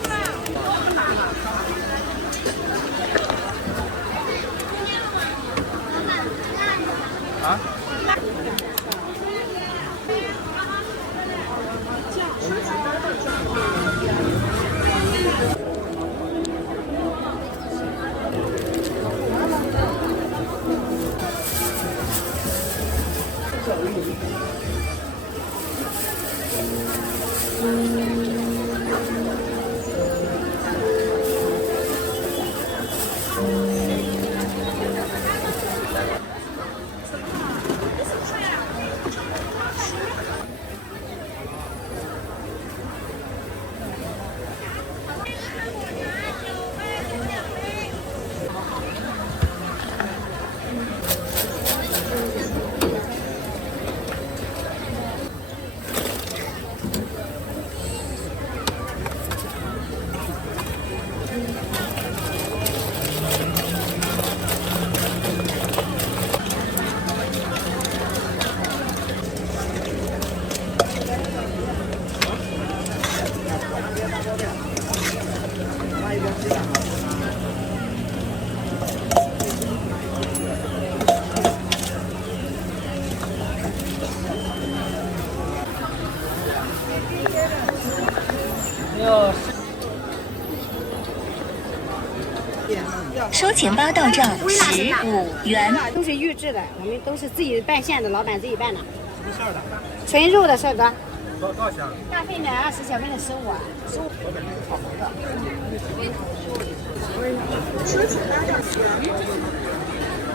1收钱包到账15元。都是预制的，我们都是自己办线的，老板自己办的。什么馅的？纯肉的帅哥。多少钱？大份的20，小份的15。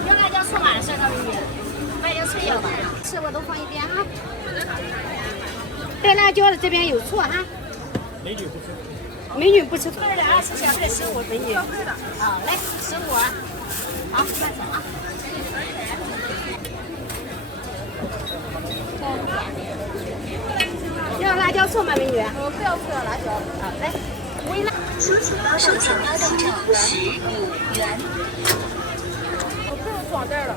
要辣椒醋吗？帅哥美女，辣椒醋要吧？吃我都放一边哈。带辣椒的这边有醋哈。美女不吃。美女不吃。份的20，小份的15，美女。好，来15。好，慢走啊。要辣椒醋吗，美女？我不要醋，要辣椒。好，来，微辣。收钱包到账15元。我不用装袋了。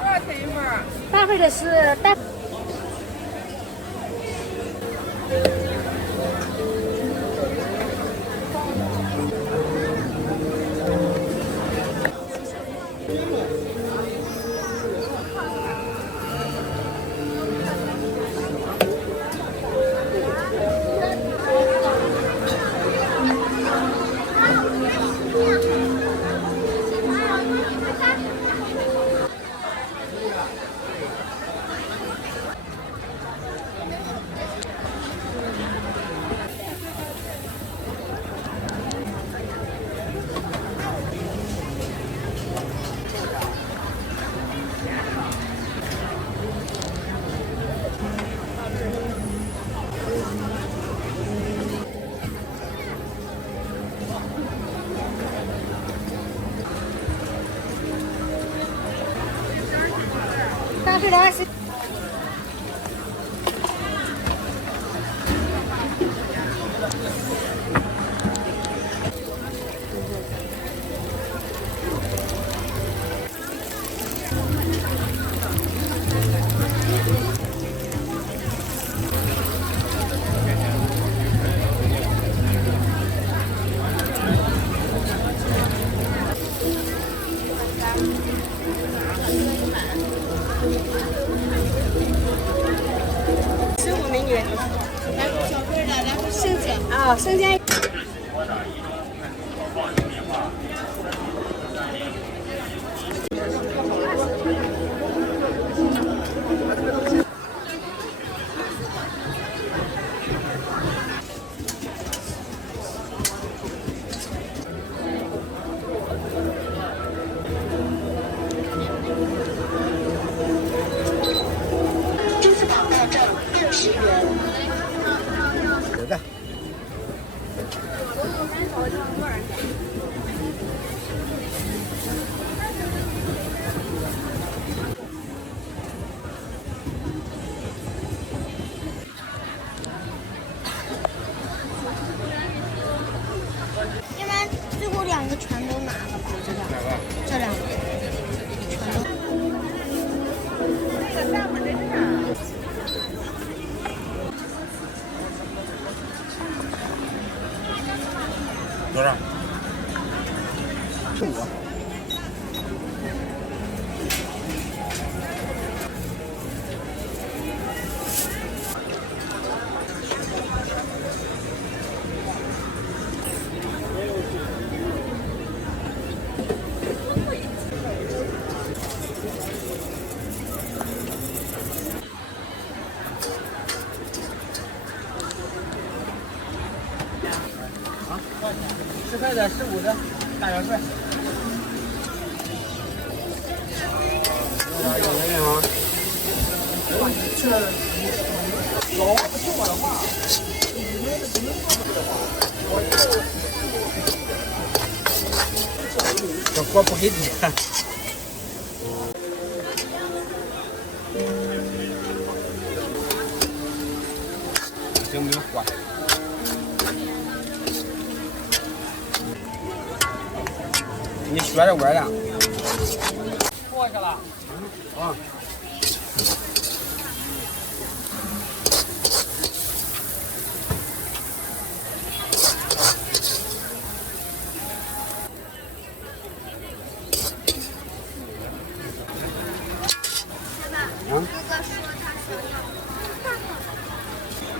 多少钱一份啊？大份的是大。大份的20。15美女，小份的，然后生煎啊，生煎。支付宝到账60元。有的。要不然最后2个全都拿了吧？这2个全都。多少？15。10块的、15的，大小份。这锅不给点。真没有锅。你学着玩呀。过去了。啊。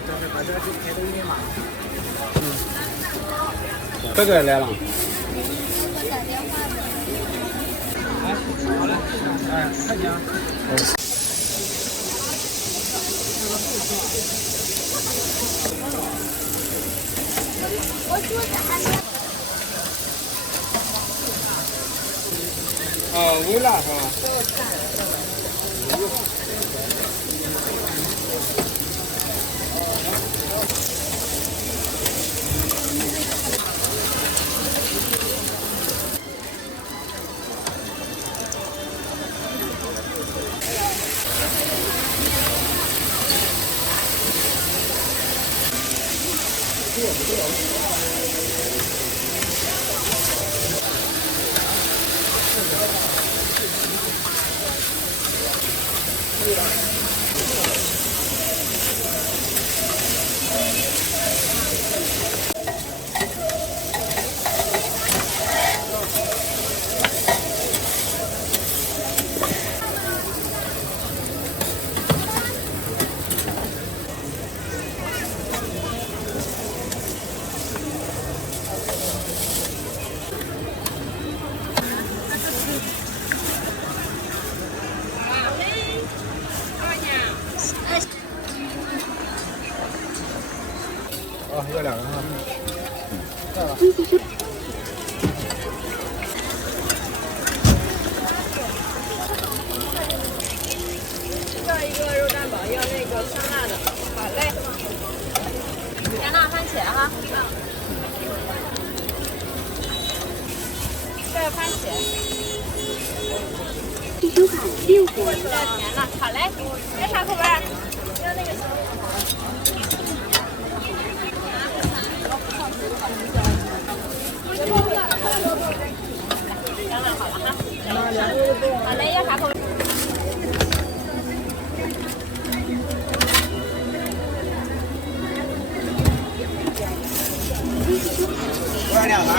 这是把这去开东西嘛？哥哥来了。好嘞，哎，看见啊。微辣是吧？啊，要两个哈。来了。要一个肉蛋堡，要那个酸辣的。好嘞。甜辣番茄哈。这个番茄。啤酒卡6个。要甜的，好嘞。要啥口味？要那个小好嘞，要啥口味？我要两个。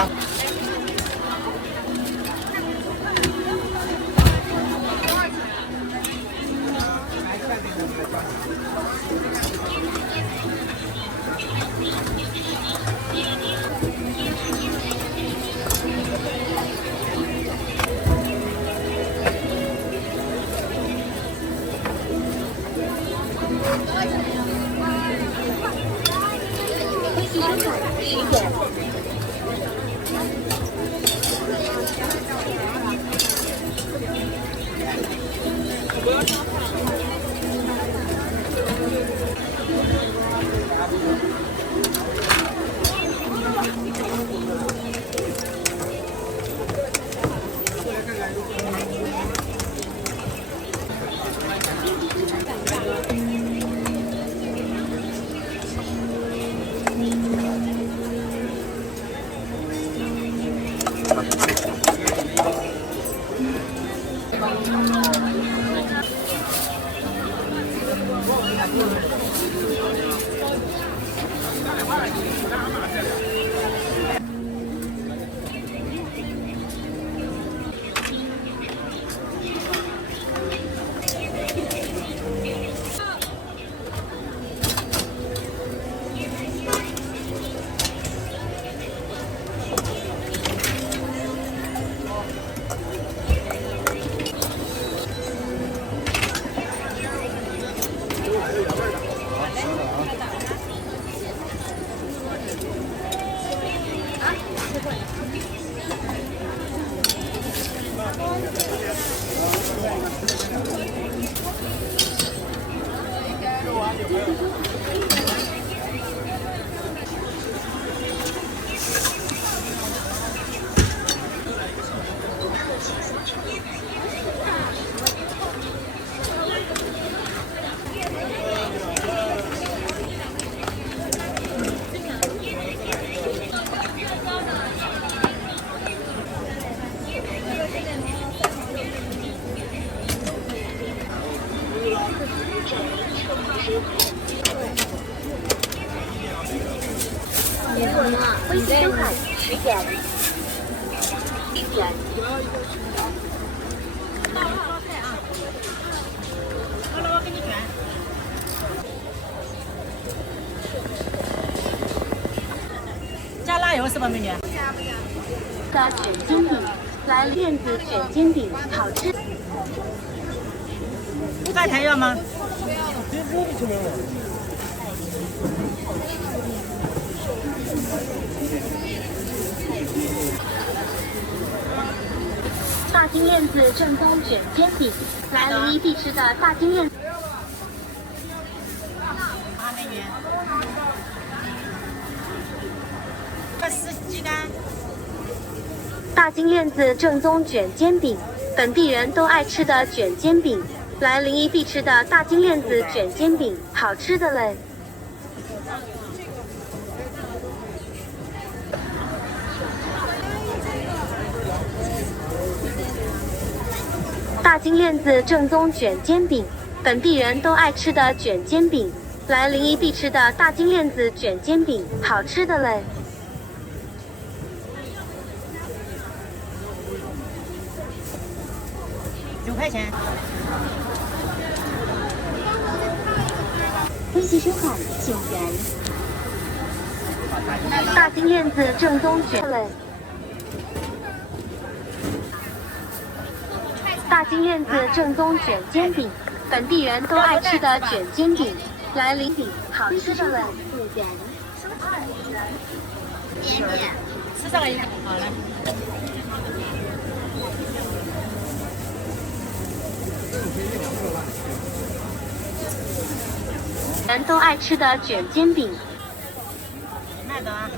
微信收看10元。10元。好了，我给你卷。加辣油是吧，美女？加的卷煎饼，来链子卷煎饼，好吃。盖台要吗？大金链子正宗卷煎饼，来01必吃的大金链子。大金链子正宗卷煎饼，本地人都爱吃的卷煎饼，来01必吃的大金链子卷煎饼，好吃的嘞！大金链子正宗卷煎饼，本地人都爱吃的卷煎饼，来01必吃的大金链子卷煎饼，好吃的嘞！9块钱。微信收款9元。大金链子正宗卷嘞。大金链子正宗卷煎饼，本地人都爱吃的卷煎饼，来01饼，好吃的嘞！5元。吃这个也好嘞。人都爱吃的卷煎饼。卖的啊。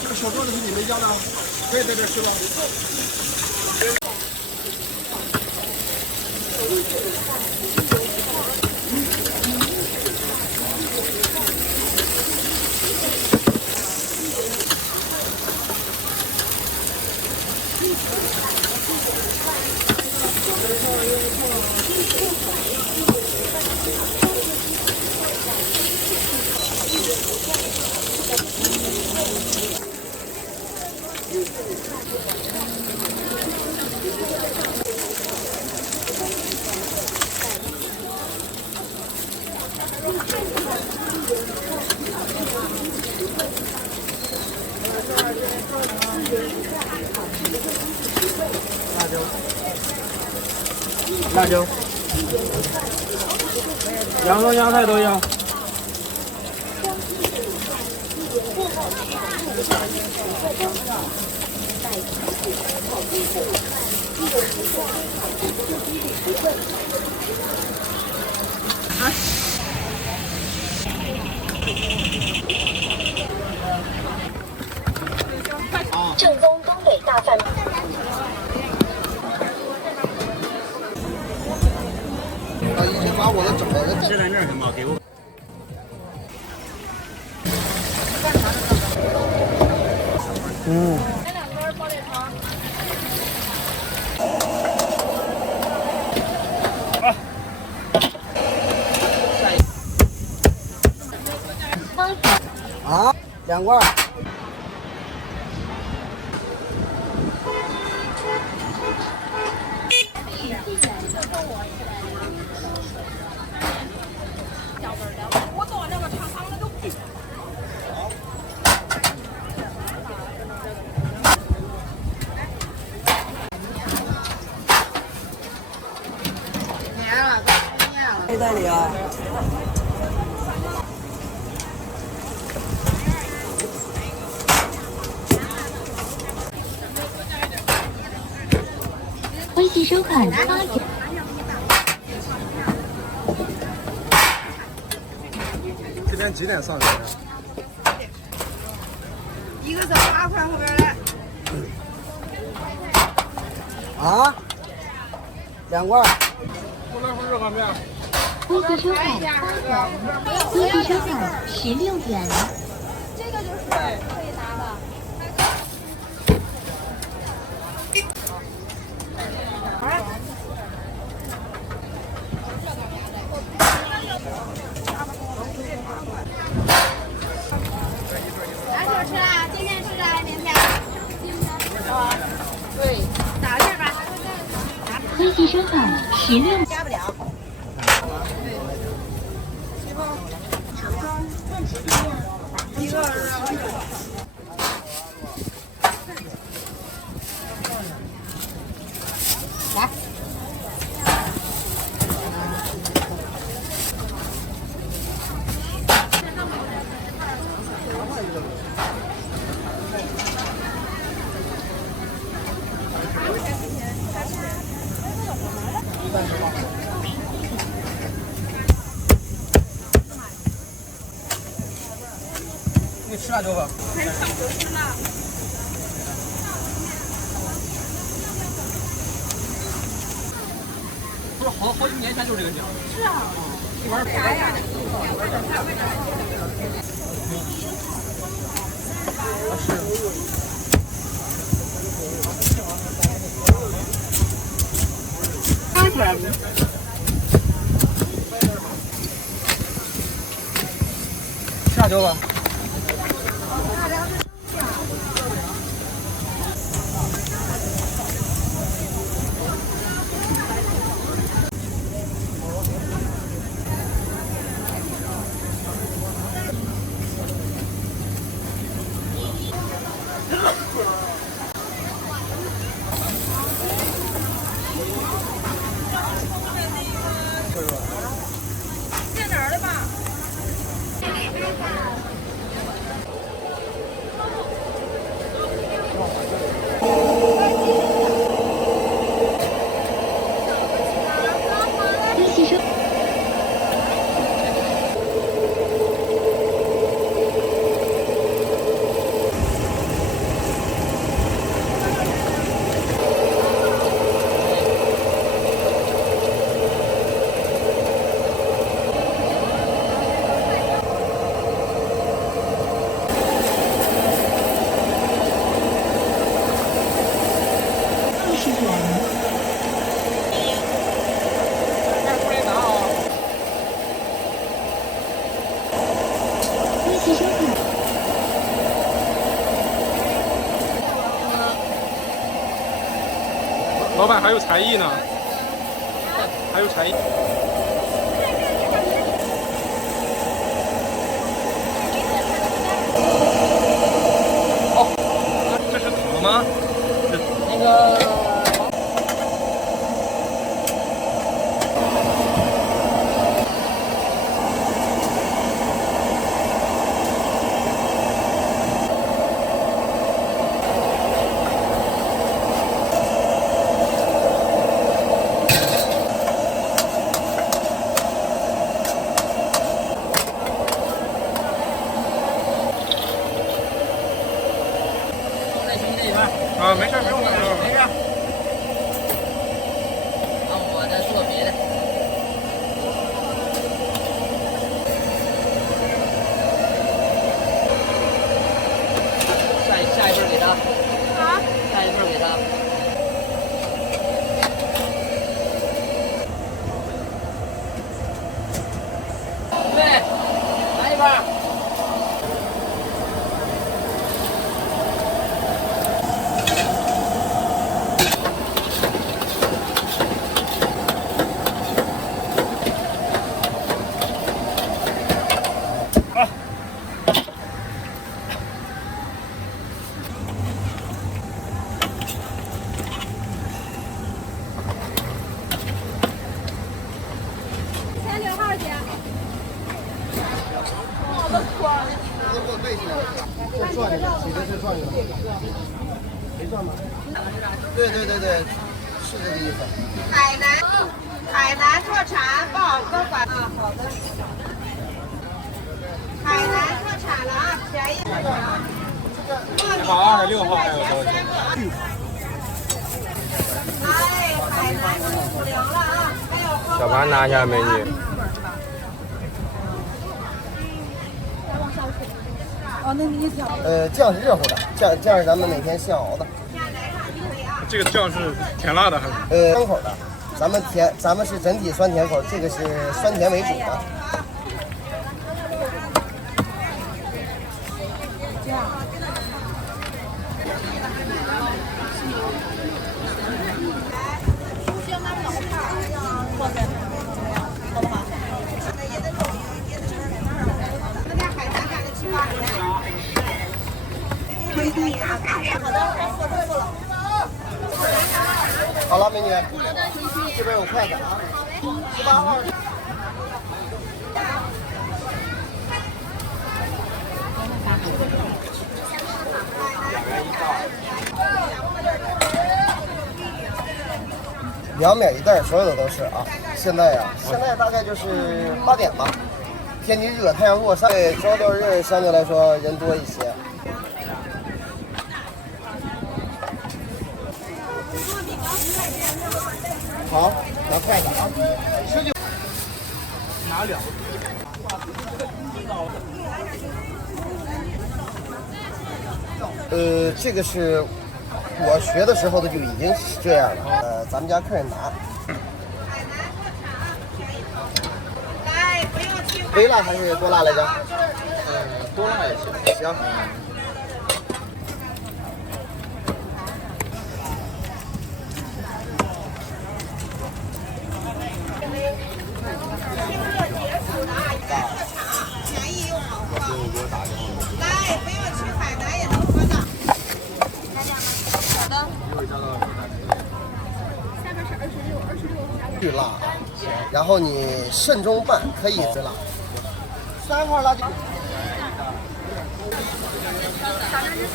这个小桌子是你们家的，可以在这吃了。辣椒，洋葱、洋菜都要。正宗东北大饭。他已经把我的找的是在那儿什么？给我。来2根煲脸汤。啊，2罐。我做那个长长的都不。谁带你啊？微信收款8元。这边几点上学呀？一个是8块后边的。啊，2罐。过来份热干面。微信收款8元，微信收款16元。这个就是可以拿的。啥时候吃啊？今天吃的还是明天？对，打这吧。微信收款16。加不了。成功。吃辣椒吧。很少就吃辣。不是好几年前就是这个酱。是啊。一碗啥呀？吃辣椒吧。在哪儿了吧？老板还有才艺呢，还有才艺。哦，这是糖吗？那个。啊，没事，不用了，没事。然后我再做别的。下一份给他。啊？下一份给他。对，来一份。前6号姐。我的天！都给我对起来，给我转一个，几个是转一个，没转吗？对，是这个意思。海南特产报歌馆啊，好的。海南特产了啊，便宜点啊。把26号还有多少？哎，海南出粮了啊，还有小盘拿一下，美女。哦，那你挑。酱是热乎的，酱是咱们每天现熬的。这个酱是甜辣的还是？酸口的，咱们是整体酸甜口，这个是酸甜为主的。好了，美女，这边有筷子啊，18号。2米1袋，所有的都是啊。现在大概就是8点吧，天气热，太阳落山，对，招钓日相对来说人多一些。好，拿筷子啊，吃就拿两个。这个是我学的时候的就已经是这样了。咱们家客人拿。微辣还是多辣来着？多辣也行。行。便宜又好喝。来，不要去海南也能喝到。好的。下面是26巨辣啊！然后你慎中拌可以最辣。3号辣椒。少量就行。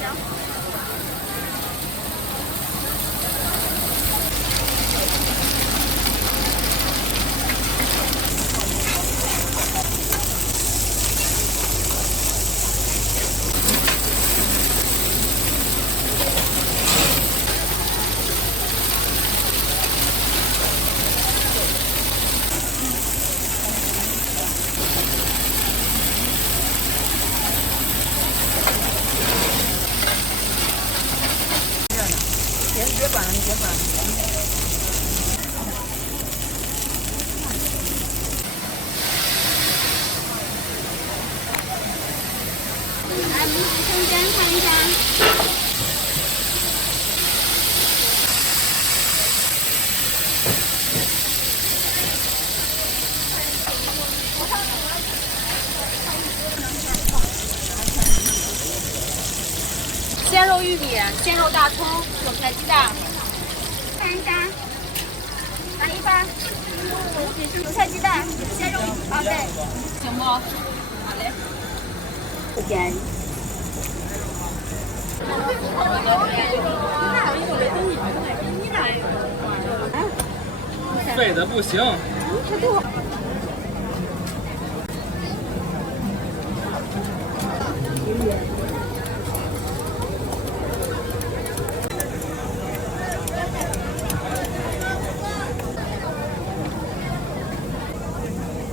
别管了，你别管了。来，母子生煎看一下。鲜肉玉米、鲜肉大葱、韭菜鸡蛋，看一下，来一份。韭菜鸡蛋、鲜肉玉米花贝，行不？好嘞。废的不行。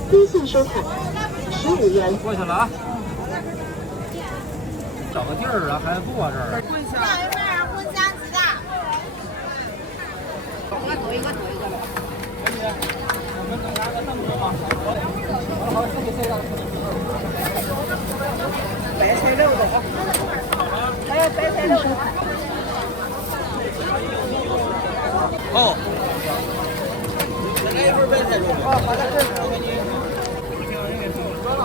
低速收款15元。过去了啊！找个地儿啊，还坐这儿。要一份荤香鸡蛋。我走一个了。我们能拿个凳子吗？好，白菜肉的，还有白菜肉的。哦。再来一份白菜肉。好的，我给你。好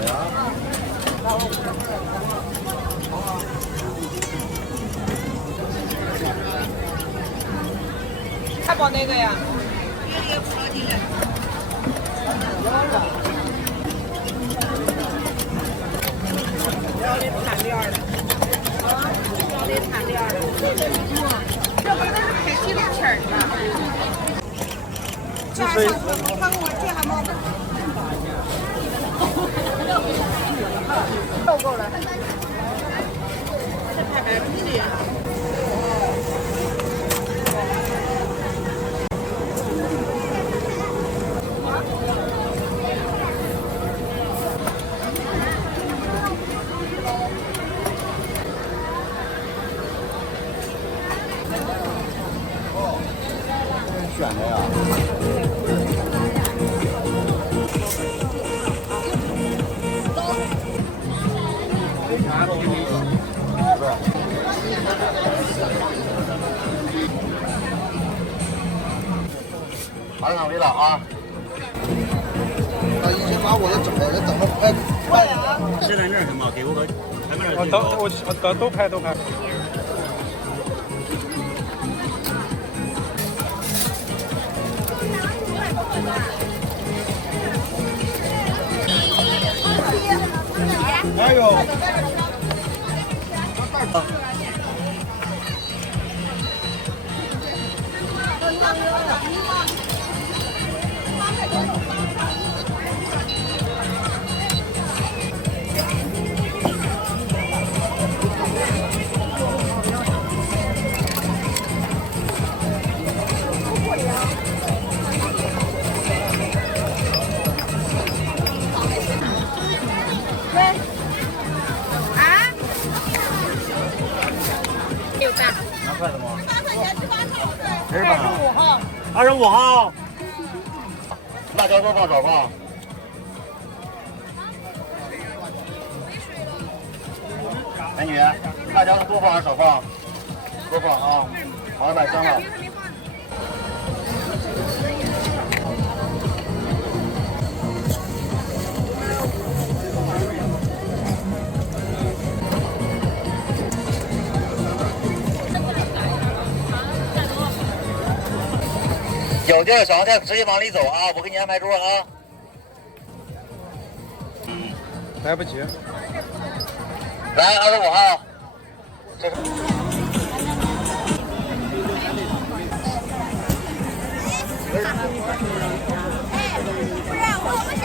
的。还包哪个呀？要的摊料的，要的摊料的。这个都是开气的气儿的。这还上次看我这还冒本。够够了。这太白皮的呀。选的呀。马上回了啊！已经把我的整个人等得快呀！是在那儿什么？给我个前面我都拍都拍。哎呦！块的吗8块钱吃8套。 ？25号。25号。辣椒多放少放？美女，辣椒是多放还是少放？多放啊！好了，买香了。 有地儿小菜直接往里走啊！我给你安排桌啊。来不及。来25号。这是。不是，我不行。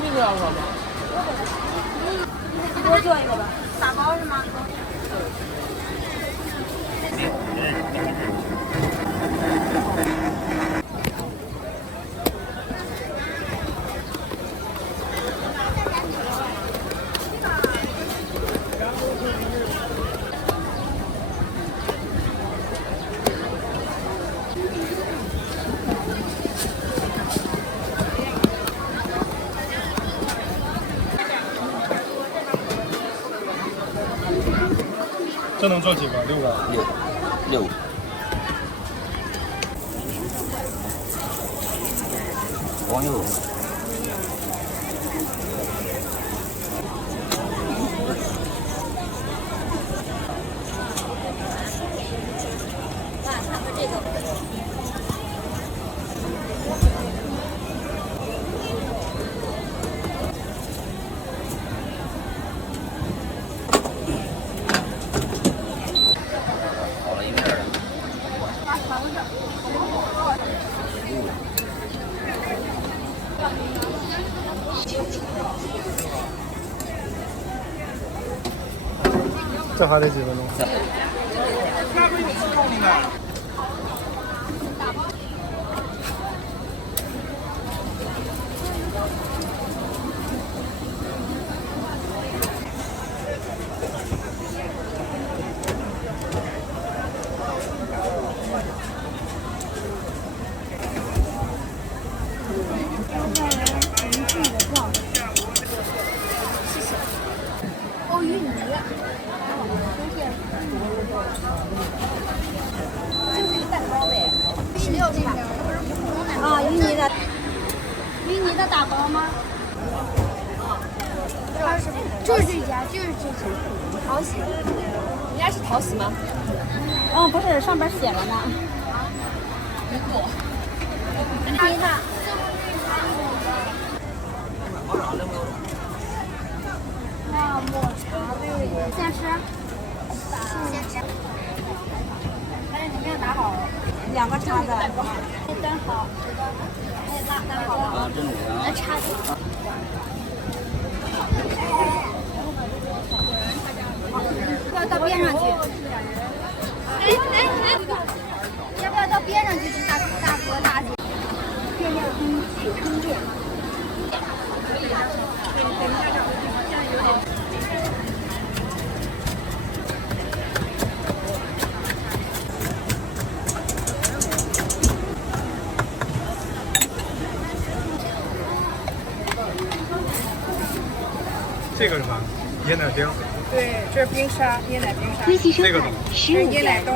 那个要吗？多做一个吧，打包是吗？这能做几个？6个。6。黄油。这还得几分钟？那不是有自动的吗？哦，芋泥。 就是蛋糕呗，16这边啊，芋泥的打包吗？就是这家，就是这家，淘喜。人家是淘喜吗？嗯，不是，上边写了呢。芋泥的。那抹茶味，先吃。先吃。 但是你没有拿好，2个叉子，单好，单好啊，那叉子。到边上去。要不要到边上去吃大哥大姐？电料充电。这个是啥？椰奶冰。对，这是冰沙，椰奶冰沙。这个懂。这是椰奶冻。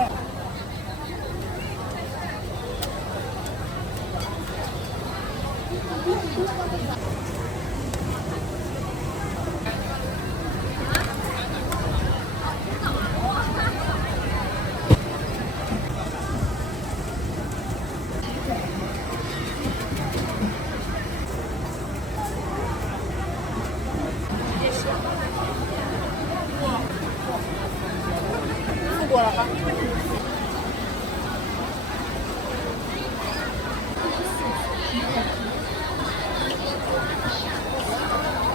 过了哈。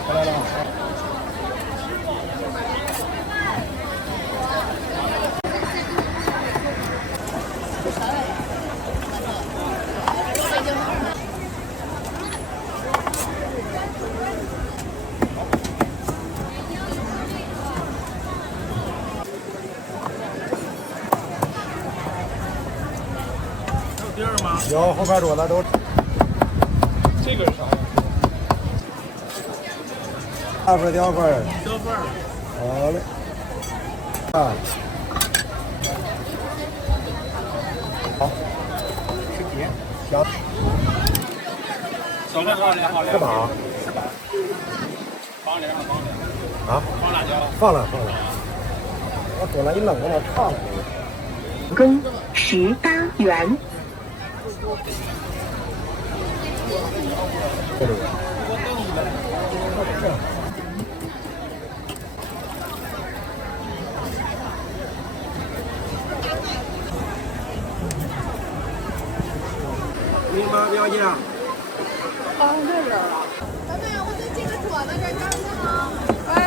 回来了。有后边桌子都。这个是啥？大份雕份。雕份。好嘞。啊。好。吃碟。行。小份放两好两。干嘛？放凉了，放凉。啊？放辣椒。放了放了。我躲了一冷，我老烫了。羹18元。这里。你妈了解啊？这人了。小妹，我就这个桌子这儿是吗？哎。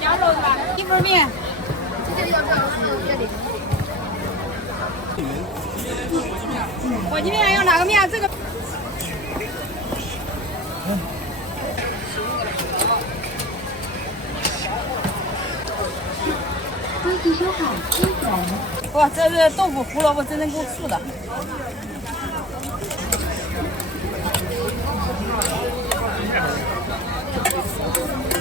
羊肉是吧？一份面。这个要不要这里？火鸡面要哪个面？这个。哇，这是豆腐胡萝卜真正够素的。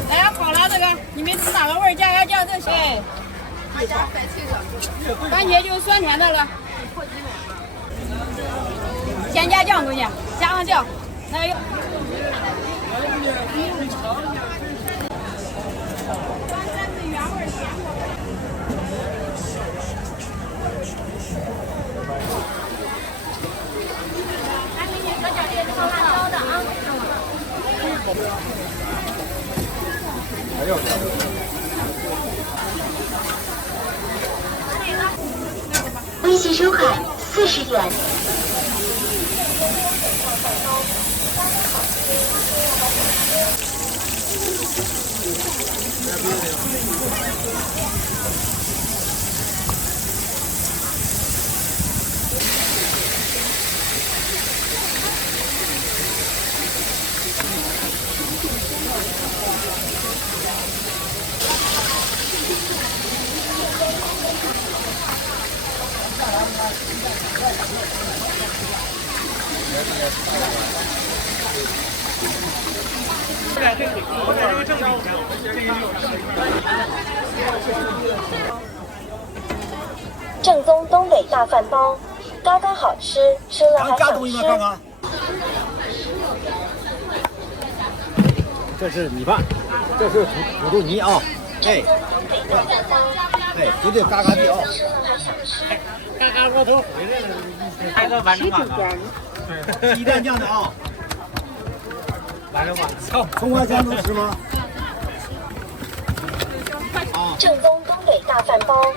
来呀，好了，这个你们吃哪个味儿？加点酱这些。番茄就是酸甜的了。先加酱，闺女，加上酱，那有。还有。微信收款40元。正宗东北大饭包，嘎嘎好吃，吃了还想吃。看看。这是米饭，这是土豆泥啊，哎，哎，绝对嘎嘎的啊。嘎嘎窝头回来了，还个完整版啊。对，鸡蛋酱的啊。完整版。葱花姜能吃吗？正宗东北大饭包。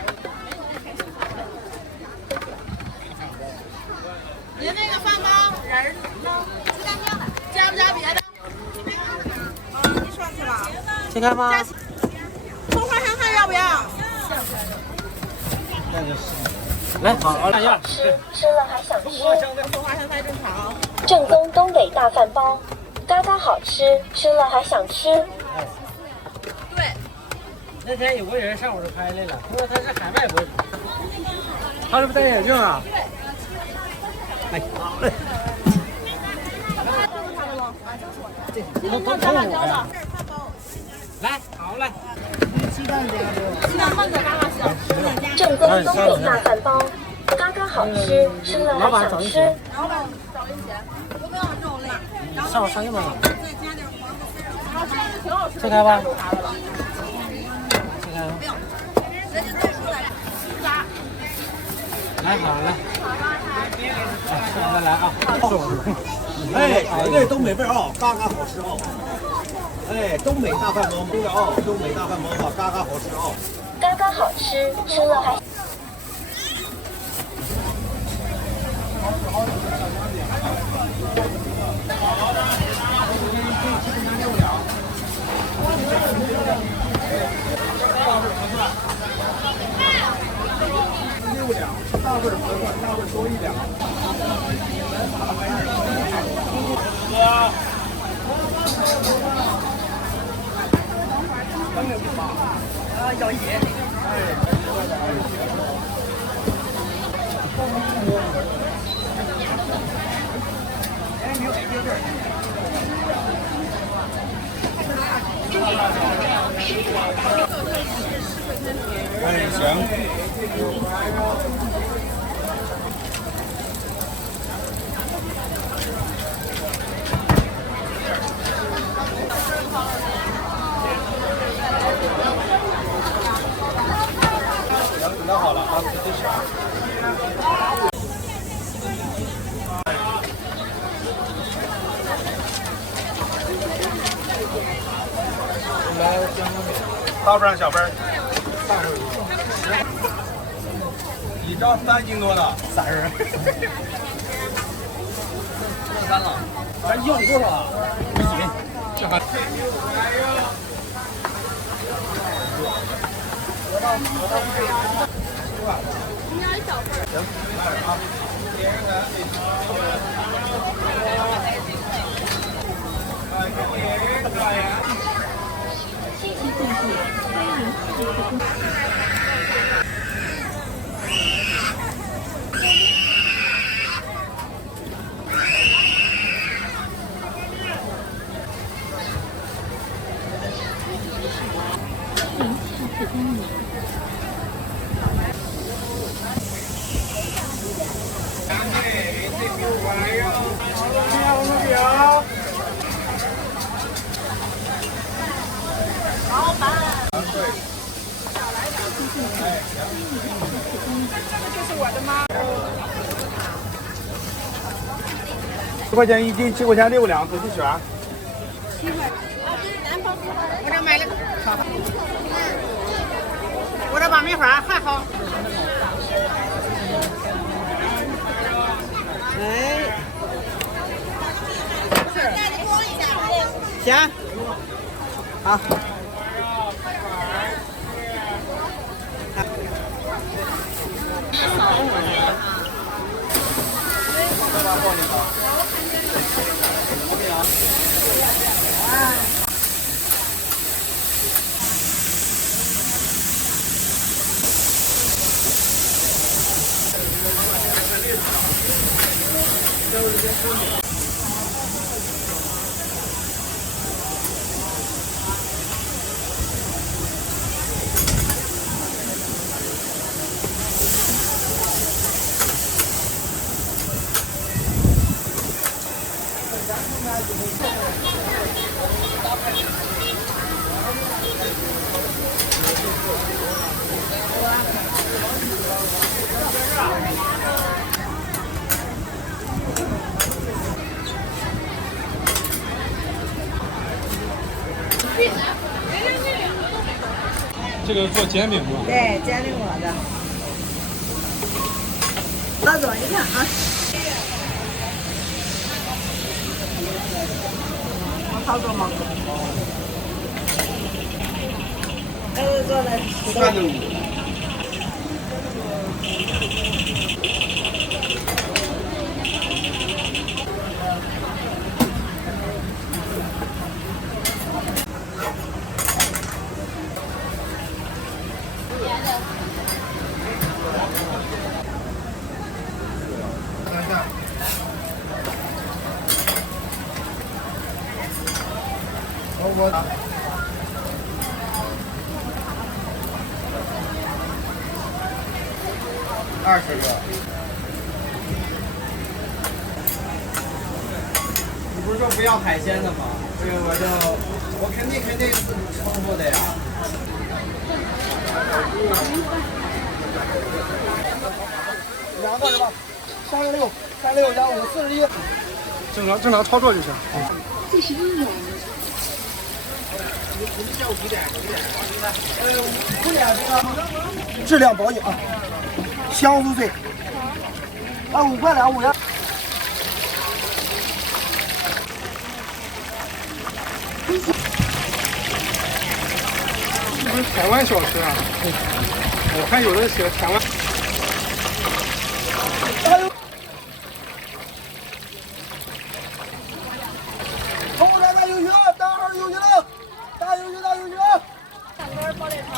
您那个饭包人呢？鸡蛋酱的，加不加别的？你说是吧？先看吗？葱花香菜要不要？来，好，看一下。吃了还想吃。葱花香菜正常。正宗东北大饭包，嘎嘎好吃，吃了还想吃。对。那天有个人上我这拍来了，他说他是海外博主，他是不是戴眼镜啊？哎，都加辣椒了。来，好嘞。鸡蛋焖的嘎嘎香。正宗东北大饭包，嘎嘎好吃，吃了还想吃。老板找人钱，我不要肉类。上我上一碗了。再加点黄瓜丝。然后这个挺好吃的。切开吧。切开吧。不要，人家再说来啥？来，好嘞。来啊！哎，绝对东北味啊，嘎嘎好吃啊！哎，东北大饭包，对了啊，东北大饭包啊，嘎嘎好吃啊！嘎嘎好吃，吃了还。6两，大份合算，大份多1两。要盐。哎，行。准备好了啊，自己选。来大份小份，1张3斤多的，30。3了，咱要你多少啊？1斤，这还。你要一小份。行，啊。10块钱1斤，7块钱6两，自己选。7块。我这买了个，我这把梅花还好。哎。行。好。这个做煎饼吗？对，煎饼果子。老总，你看啊。好做吗？做的35。我20个。你不是说不要海鲜的吗？这个我肯定是重复的呀。2个是吧？36加5 41。正常操作就行。41元。下午几点？5点这个质量保养，香酥脆。啊，5块2，5元。是不是台湾小吃啊？我看有的写台湾。大鱿，后边大鱿鱼，大号鱿鱼了，大鱿鱼，大鱿鱼。2根爆裂肠。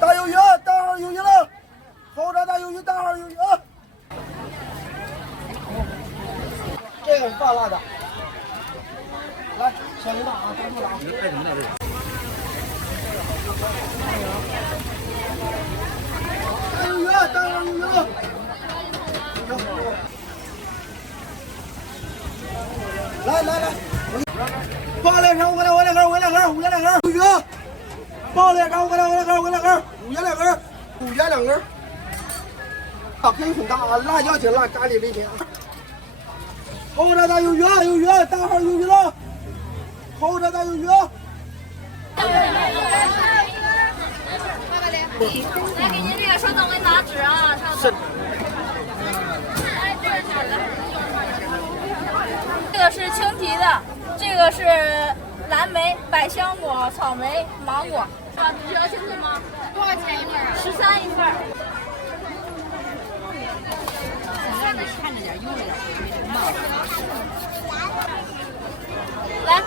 大鱿鱼，大号鱿鱼了，后边大鱿鱼，大号鱿鱼啊。这个是大辣的。来，小鱼大啊，专注了啊！你拍什么呢？这个？大鱿鱼，大号鱿鱼了。来来来，爆裂肠，我两根，5元2根，5元2根，鱿鱼。爆裂肠，我两根，5元2根，5元2根，5元2根。啊，可以很大啊，辣椒挺辣，咖喱没甜。后边大鱿鱼，鱿鱼，大号鱿鱼了。后边大鱿鱼。来，给您这个稍等，我给你拿纸啊，稍等。哎，这个纸的。这个是青提的，这个是蓝莓、百香果、草莓、芒果。知道清楚吗？多少钱一份？13一份。让你看着点，用着点。来，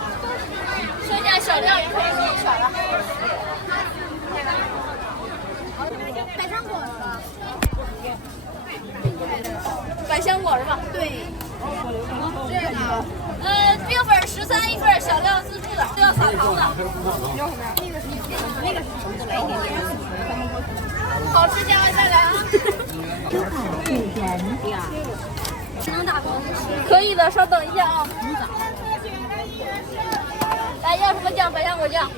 剩下小料也可以自己选了。百香果是吧？百香果是吧？对。这个，冰粉13一份，小料自助的，都要撒糖的。那个是什么的？来一点点。好吃加再来啊！能打包可以的，稍等一下啊。来，要什么酱？百香果酱。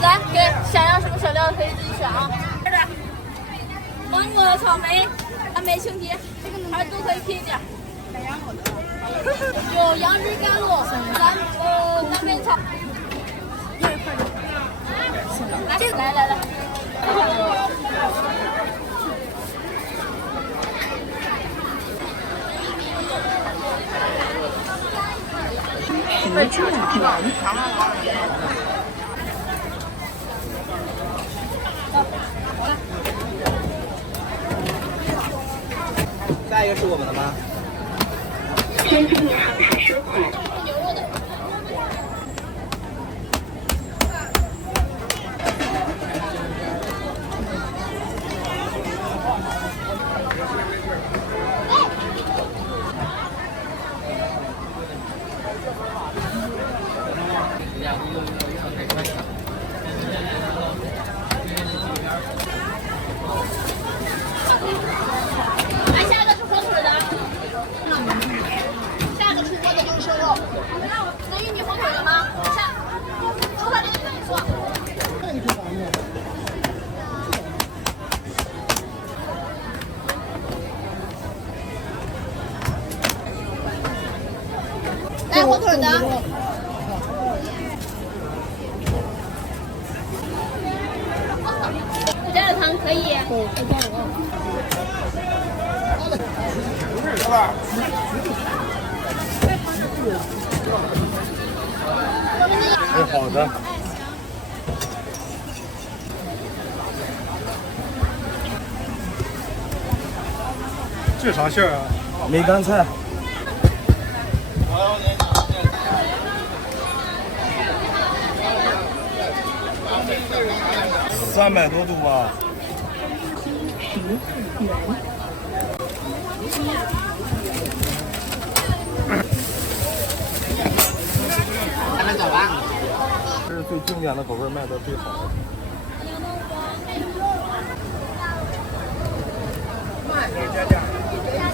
来，给想要什么小料可以自己选啊。这的，芒果、草莓、蓝莓、青提，还都可以贴一点。有杨枝甘露、蓝莓草。来，这个来。下一个是我们的吗？先生您好，是收款。牛肉的。来，下一个是火腿的，下个出锅的就是瘦肉。能玉米火腿的吗？下，出来这个跟你说。来火腿的。加点糖可以。是吧？好的。这啥馅儿啊？梅干菜。300多度吧。还没走完。这是最经典的口味，卖的最好的。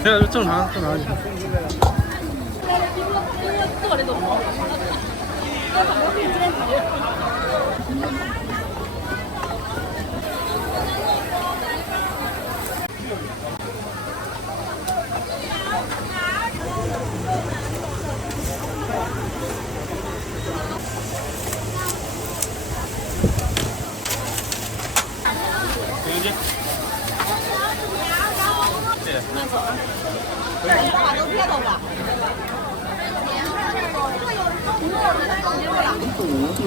这个是正常。做的都好。把都别走吧。补圆。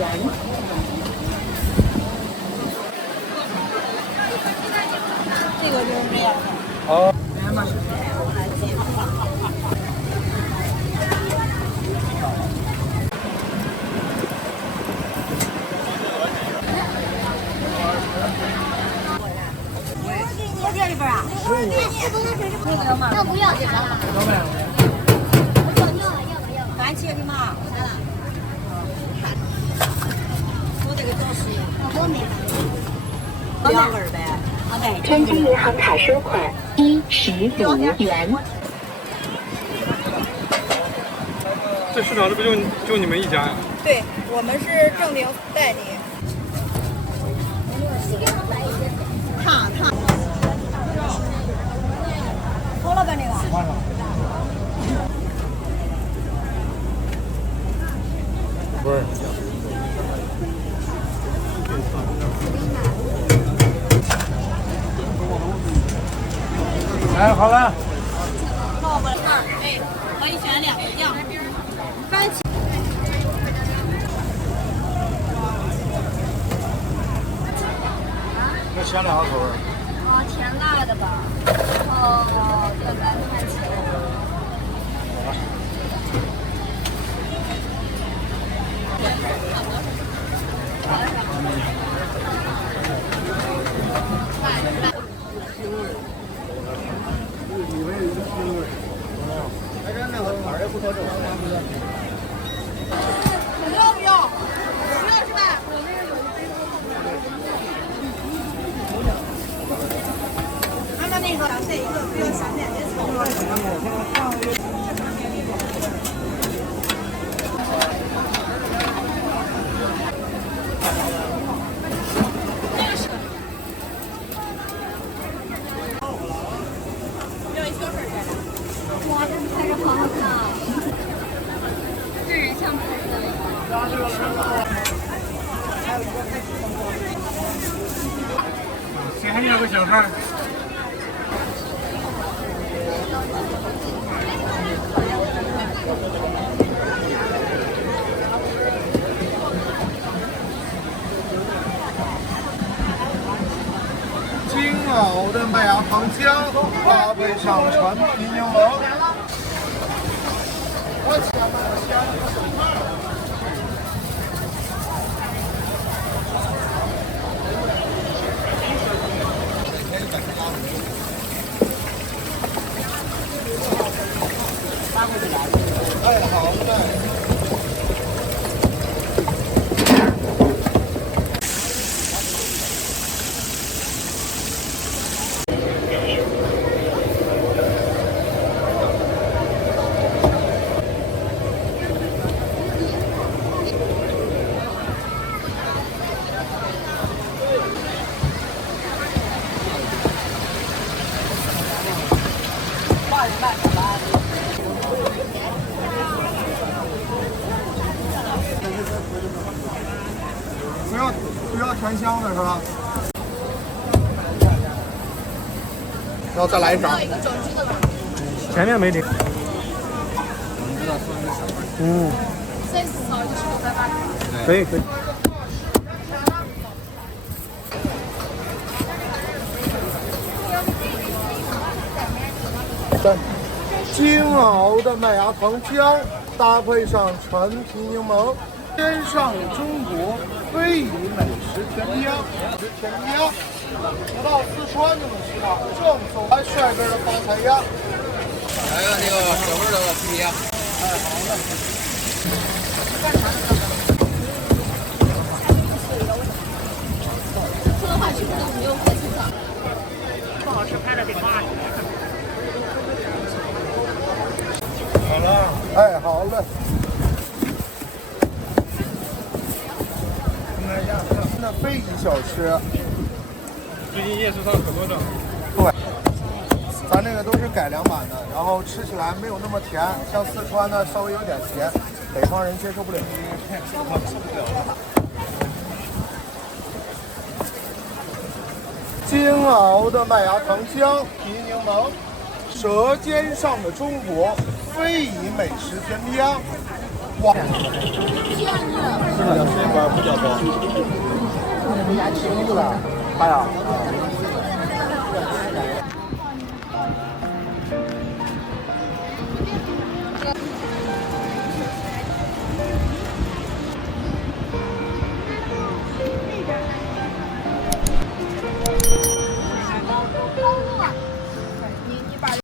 这个就是这样的。好。我这里边啊，15。那不要这个了。番茄的嘛，我这个就是我没2根呗。啊对。天津银行卡收款15元。这市场这不就你们一家呀？对，我们是正定代理。烫，好了吧那个？不是。哎，好了。泡不二，哎，可以选2个酱，番茄。那选2个口味。甜辣的吧，然后这个番茄。不要，是吧？俺们那个这一个不要下面的哇，这拍着好好看，真人像拍的。谁还要个小孩？金鳌的麦芽糖浆搭配上陈皮柠檬。哎，好的。不要甜香的是吧？然后再来一勺。前面没领。嗯。可以。金鳌的麦芽糖浆搭配上陈皮柠檬，天上中国非遗美食甜皮鸭。甜皮鸭，到四川就能吃到正宗来帅哥的发财鸭。来个那个小味的甜皮鸭。哎，好嘞。说的话是不是都没有过清楚？不好吃拍了得骂你。好了，哎，好嘞。那非遗小吃，最近夜市上很多的。对，咱这个都是改良版的，然后吃起来没有那么甜，像四川的稍微有点甜，北方人接受不了。金鳌的麦芽糖浆、皮柠檬，舌尖上的中国非遗美食甜皮鸭。哇，是的，这块比较高。回家吃鱼了，爸呀。